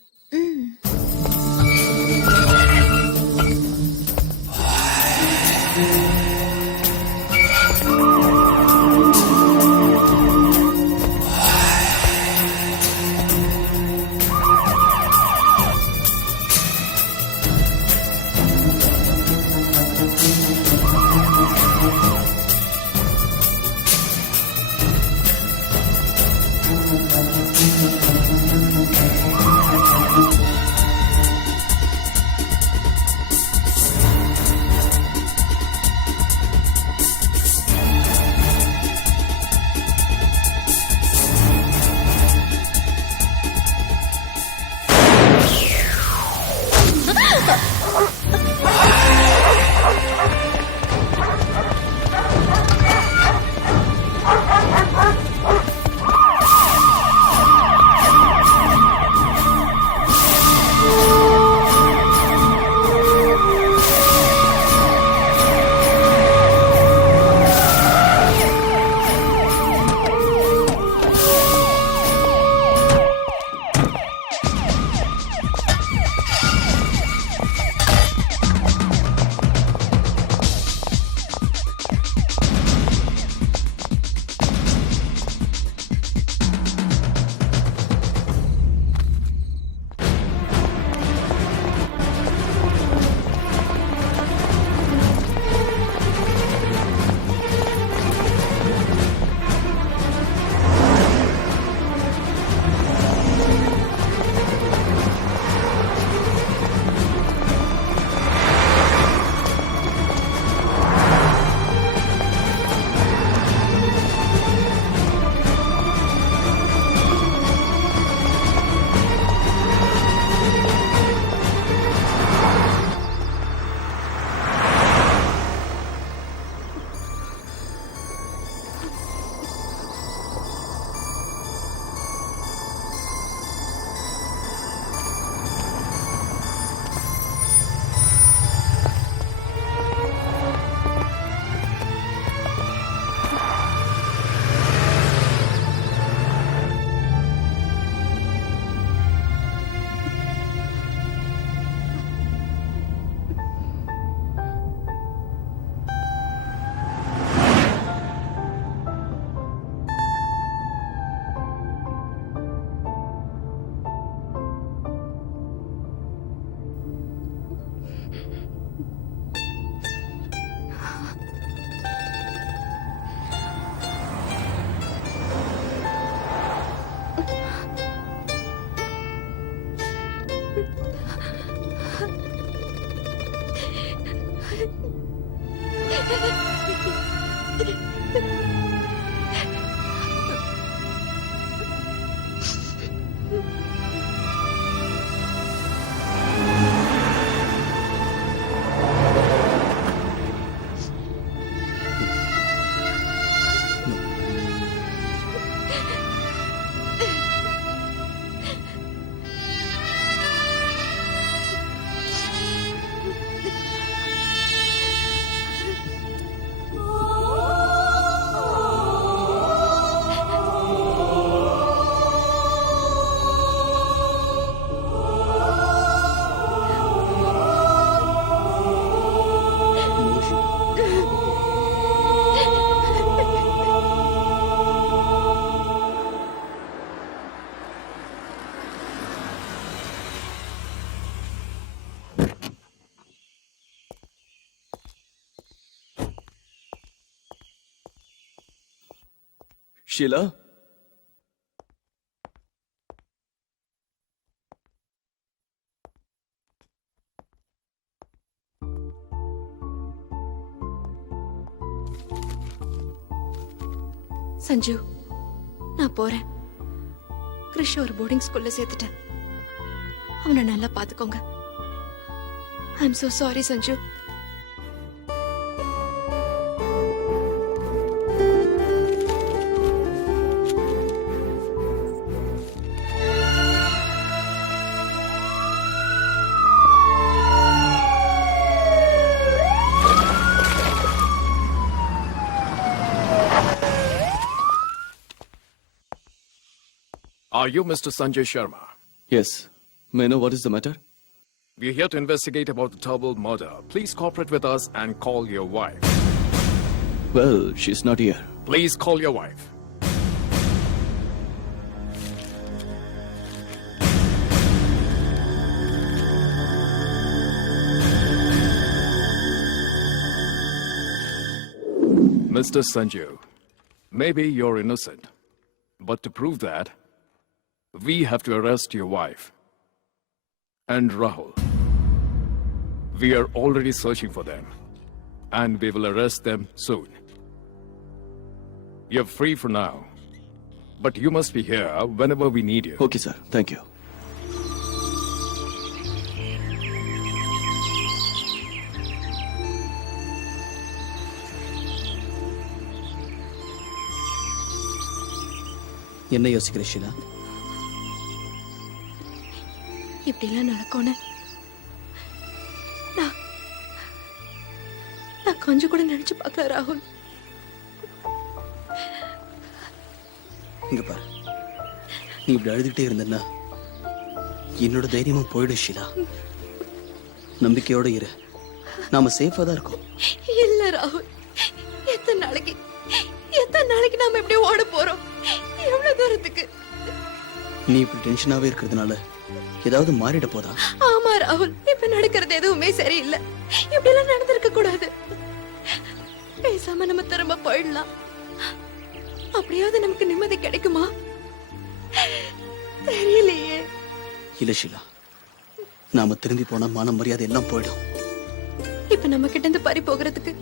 ஷீலா, சஞ்சு, நான் போறேன். கிறிஷ் ஒரு போர்டிங் ஸ்கூல்ல சேர்த்துட்டேன். அவனை நல்லா பாத்துக்கோங்க. I am so sorry Sanju. Are you Mr. Sanjay Sharma? Yes, may know what is the matter? We're here to investigate about the Tarbal murder. Please cooperate with us and call your wife. Well, she is not here. Please call your wife. Mr. Sanju, maybe you're innocent, but to prove that, we have to arrest your wife and Rahul. We are already searching for them, and we will arrest them soon. You're free for now, but you must be here whenever we need you. Okay sir, thank you. என்ன யோசிக்கிற ஷீலா? இப்படிலாம் நடக்கும்னு நான் கொஞ்சம் கூட நினைச்சு பார்க்கல ராகுல். இங்க பாரு, நீ இப்படி அழுதுகிட்டே இருந்தன்னா என்னோட தைரியமும் போயிடும் ஷீலா. நம்பிக்கையோட இரு, நாம சேஃபா தான் இருக்கோம். இல்ல ராகுல், எத்தனை நாளைக்கு நாம இப்படி ஓட போறோம்? எவ்வளவு தூரத்துக்கு? நீ இப்படி டென்ஷனாவே இருக்கிறதுனால ஏதாவது மாறிட போதா? ஆமா ராகுல், இப்ப நடக்கிறது எதுவுமே சரியில்லை. இப்படி எல்லாம் நடந்திருக்க கூடாது. பேசாம நம்ம திரும்ப போயிடலாம். அப்படியாவது நமக்கு நிம்மதி கிடைக்குமா தெரியலையே. இல்ல ஷீலா, நாம திரும்பி போனா மான மரியாதை எல்லாம் போயிடும். இப்ப நம்ம கிட்ட இருந்து பறி போகிறதுக்கு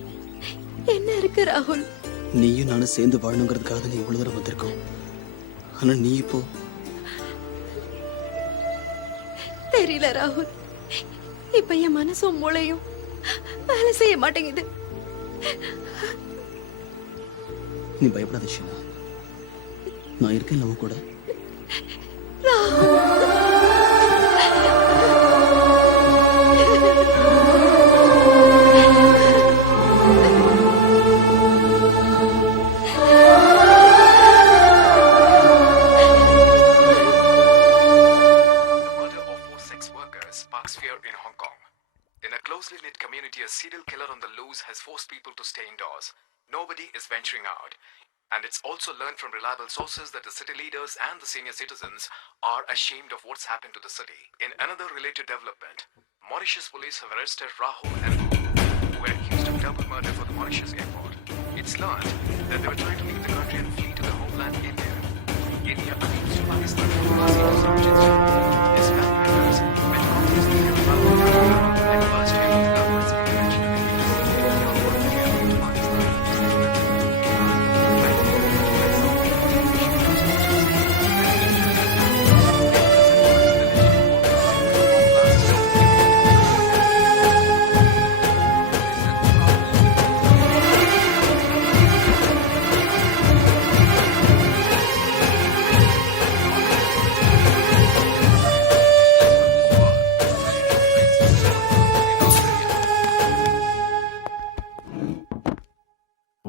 என்ன இருக்கு ராகுல்? நீயும் நானும் சேர்ந்து வாழணுங்கிறதுக்காக நீ இவ்வளவு தூரம் வந்திருக்கோம். ஆனா நீ இப்போ தெரியல ராகுல். இப்ப என் மனசும் மூளையும் வேலை செய்ய மாட்டேங்குது. நீ பயப்படாத ஷீலா, நான் இருக்கேன் நம்ம கூட. A serial killer on the loose has forced people to stay indoors. Nobody is venturing out. And it's also learned from reliable sources that the city leaders and the senior citizens are ashamed of what's happened to the city. In another related development, Mauritius police have arrested Rahul and who were accused of double murder for the Mauritius airport. It's learned that they were trying to leave the country and flee to the homeland India. India appeals to Pakistan for mercy of subjects. Its family members met conflicts in the Rahul and urged him to government's intervention in India. India worked together with Pakistan.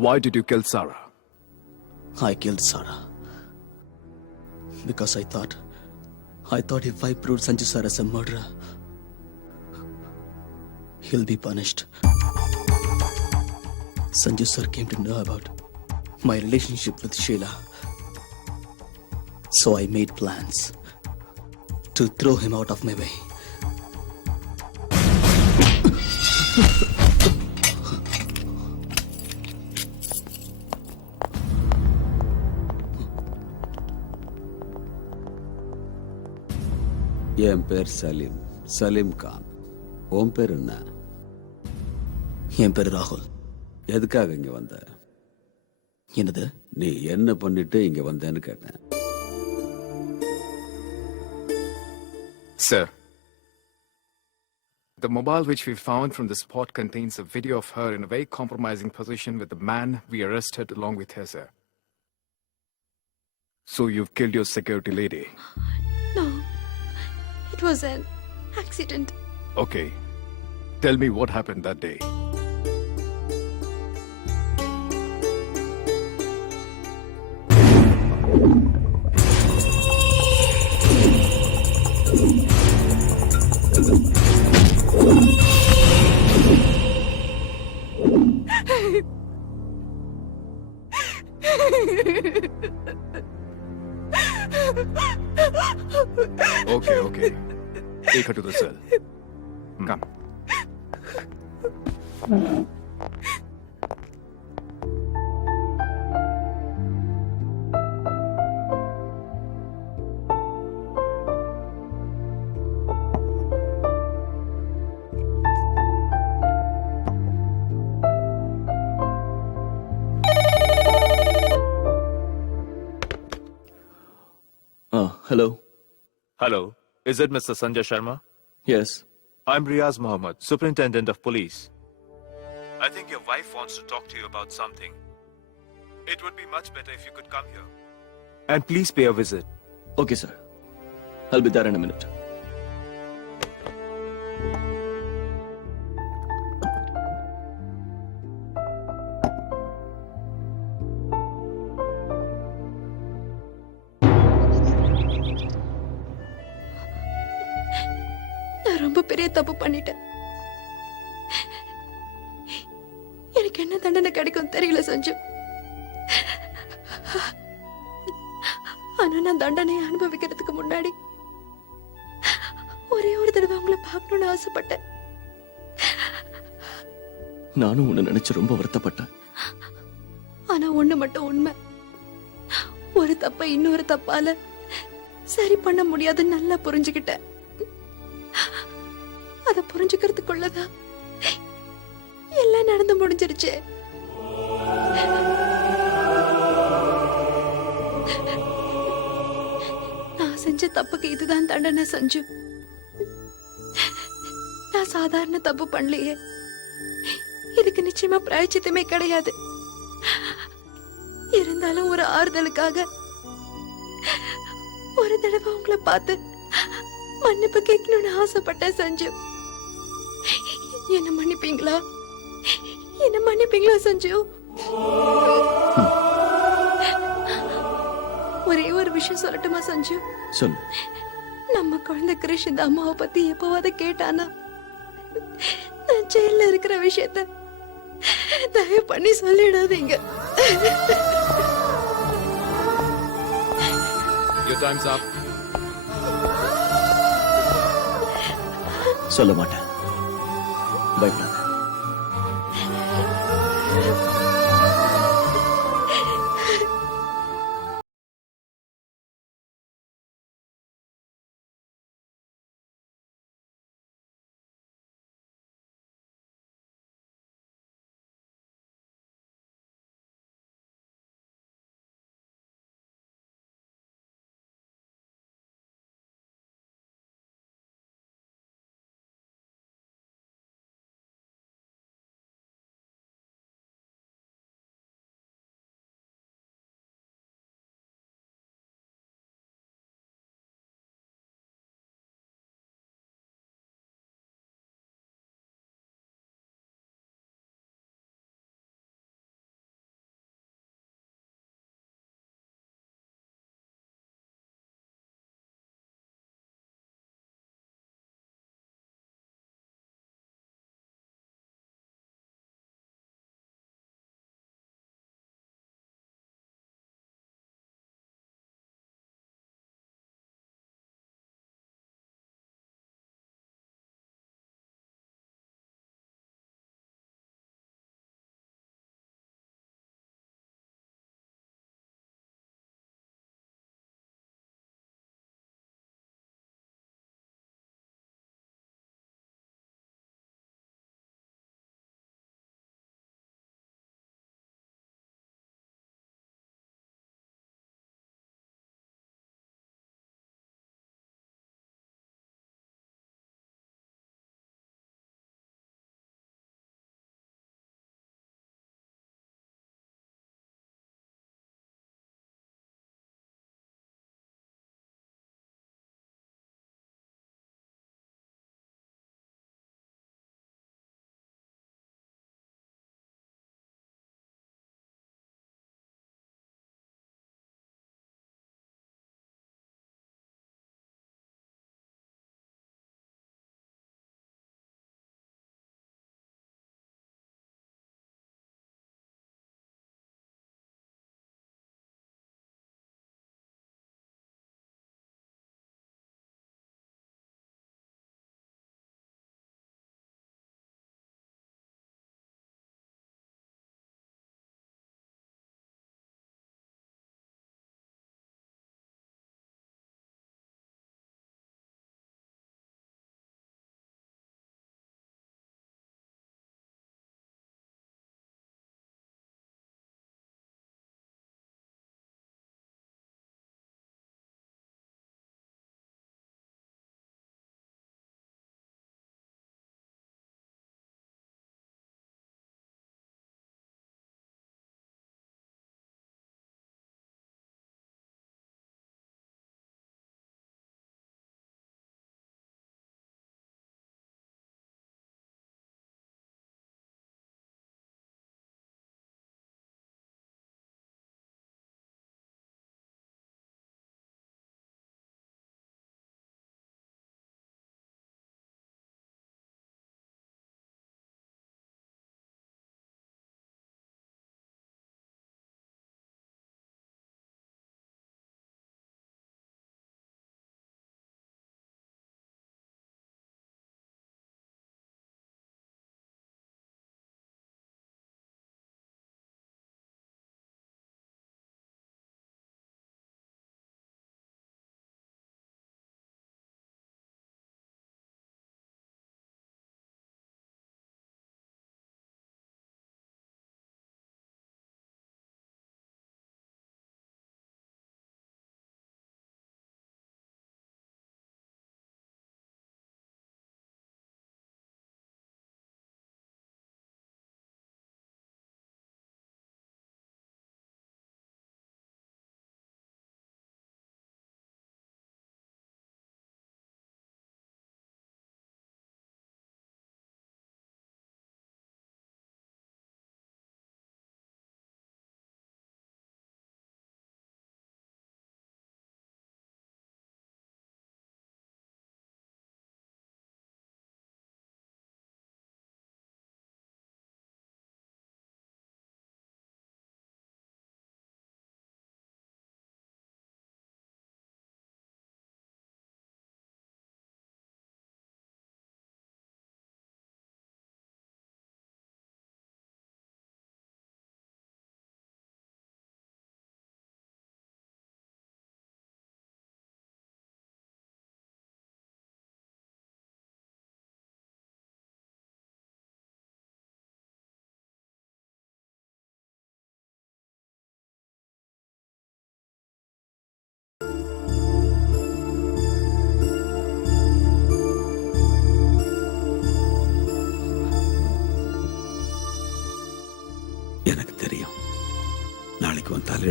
Why did you kill Sarah? I killed Sarah because I thought if I proved Sanju sir as a murderer, he'll be punished. Sanju sir came to know about my relationship with Sheila, so I made plans to throw him out of my way. என் பேர் சலீம், சலீம் கான். உன் பேர் என்ன? என் பேர் ராகுல். எதுக்காக இங்க வந்த? என்னது? நீ என்ன பண்ணிட்டு இங்க வந்தேன்னு கேட்டேன். Sir, The mobile which we found from the spot contains a video of her in a very compromising position with the man we arrested along with her, sir. So you've killed your security lady. No, it was an accident. Okay. Tell me what happened that day. Okay. Take her to the cell. Come. Hello. Hello. Is it Mr. Sanjay Sharma? Yes. I'm Riaz Mohammed, Superintendent of Police. I think your wife wants to talk to you about something. It would be much better if you could come here. And please pay a visit. Okay, sir. I'll be there in a minute. நான் ரொம்ப பெரிய தப்பு பண்ணிட்டேன். எனக்கு என்ன தண்டனை கிடைக்கும் தெரியல சஞ்சு. ஆனா நான் தண்டனையை அனுபவிக்கிறதுக்கு முன்னாடி ஒரே ஒரு தடவை உங்களை பார்க்கணும்னு ஆசைப்பட்டேன். நானும் உன்னை நினைச்சு ரொம்ப வருத்தப்பட்டேன். ஆனா ஒண்ணு மட்டும் உண்மை, ஒரு தப்ப இன்னொரு தப்பால சரி பண்ண முடியாதுன்னு நல்லா புரிஞ்சுக்கிட்டேன். அத புரிஞ்சுக்கிறதுக்குள்ளதான் எல்லாம் நடந்து முடிஞ்சிருச்சு. நான் செஞ்ச தப்புக்கு இதுதான் தண்டனை சஞ்சு. நான் சாதாரண தப்பு பண்ணலையே, இதுக்கு நிச்சயமா பிராயச்சித்தமே கிடையாது. இருந்தாலும் ஒரு ஆறுதலுக்காக ஒரு தடவை உங்களை பார்த்து மன்னிப்பு கேட்கணும்னு ஆசைப்பட்டேன் சஞ்சு. என்ன மன்னிப்பீங்களா? என்ன மன்னிப்பீங்களா சஞ்சு? ஒரே ஒரு விஷயம் சொல்லட்டுமா சஞ்சு? சொல்லு. நம்ம குழந்தை கிருஷ் இந்த அம்மாவை பத்தி எப்பவாவது கேட்டானா? நான் ஜெயில இருக்கிற விஷயத்த தயவு பண்ணி சொல்லிடாதீங்க. Your time's up. சொல்ல மாட்டேன். பயப்படாத.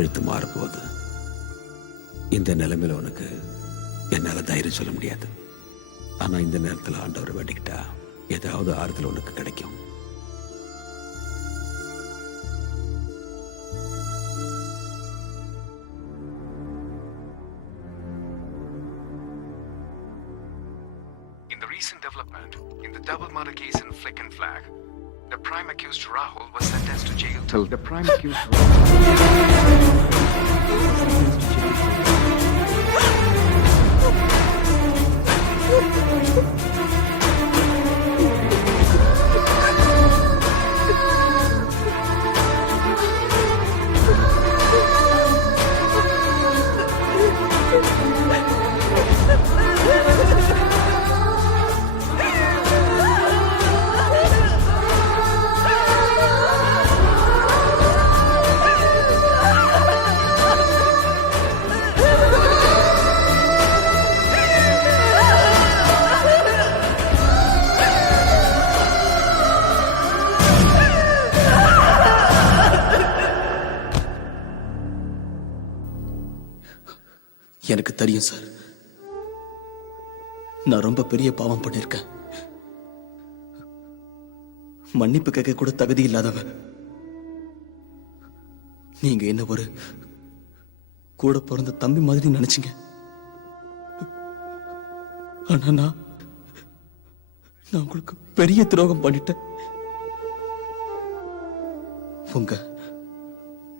தலையெழுத்து மாறப்போகுது. இந்த நிலைமையில உனக்கு என்னால தைரியம் சொல்ல முடியாது. ஆனா இந்த நேரத்தில் ஆண்டவரை வேண்டிக்கிட்டா ஏதாவது ஆறுதல் உனக்கு கிடைக்கும். In the recent development, in the double murder case in Flick and Flag, the prime accused Rahul was sentenced to jail till the prime accused எனக்கு தெரியும் சார், நான் ரொம்ப பெரிய பாவம் பண்ணிருக்கேன். மன்னிப்பு கேட்க கூட தகுதி இல்லாதவன். நீங்க என்ன ஒரு கூட பிறந்த தம்பி மாதிரி நினைச்சீங்க. ஆனா நான் உங்களுக்கு பெரிய துரோகம் பண்ணிட்டேன்.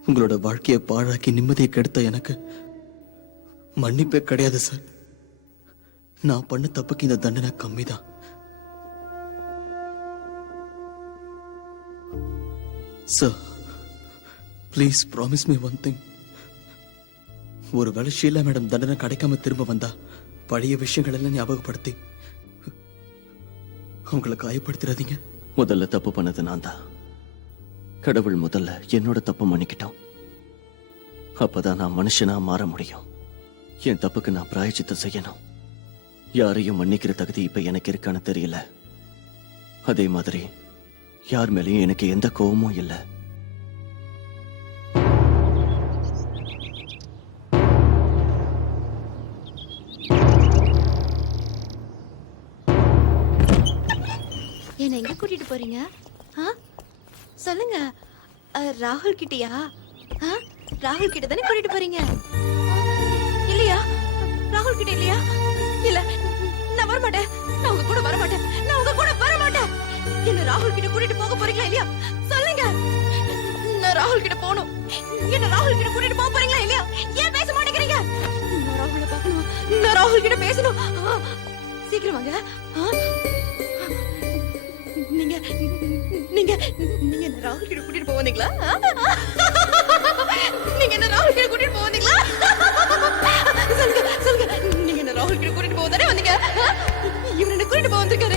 உங்களோட வாழ்க்கையை பாழாக்கி நிம்மதியை கெடுத்த எனக்கு மன்னிப்பே கிடையாது சார். நான் பண்ண தப்புக்கு இந்த தண்டனை கம்மிதான். Sir, please promise me one thing. ஒருவேளை ஷீலா மேடம் தண்டனை கிடைக்காம திரும்ப வந்தா பழைய விஷயங்கள் எல்லாம் ஞாபகப்படுத்தி அவங்களை காயப்படுத்திடாதீங்க. முதல்ல தப்பு பண்ணது நான் தான். கடவுள் முதல்ல என்னோட தப்பு மன்னிக்கிட்டோம். அப்பதான் நான் மனுஷனா மாற முடியும். என் தப்புக்கு நான் பிராயச்சித்தம் செய்யணும். யாரையும் மன்னிக்கிற தகுதி இப்ப எனக்கு இருக்கான்னு தெரியல. அதே மாதிரி யார் மேலேயும் எனக்கு எந்த கோபமும் இல்லை. என்ன எங்க கூட்டிட்டு போறீங்க? சொல்லுங்க. ராகுல் கிட்டயா? ராகுல் கிட்ட தானே கூட்டிட்டு போறீங்க? இல்லையா? ராகுல் கிட்ட இல்லையா? இல்ல, நான் வர மாட்டேன். நான் உங்க கூட வர மாட்டேன். நான் உங்க கூட வர மாட்டேன். என்ன ராகுல் கிட்ட கூட்டிட்டு போக போறீங்களா இல்லையா? சொல்லுங்க. நான் ராகுல் கிட்ட போகணும். என்ன ராகுல் கிட்ட கூட்டிட்டு போக போறீங்களா இல்லையா? ஏன் பேச மாட்டேங்கிறீங்க? நான் ராகுல பார்க்கணும். நான் ராகுல் கிட்ட பேசணும். சீக்கிரம் வாங்க. நீங்க நீங்க நீங்க என்ன ராகுல் கிட்ட கூட்டிட்டு போவீங்களா? நீங்க என்ன ராகுல் கிட்ட கூட்டிட்டு போவீங்களா? சொல்லுங்க சொல்லுங்க. நீங்க என்ன ராகுல் கிட்ட கூட்டிட்டு போவதானே வந்தீங்க? இவன் என்ன கூட்டிட்டு போக வந்திருக்காரு.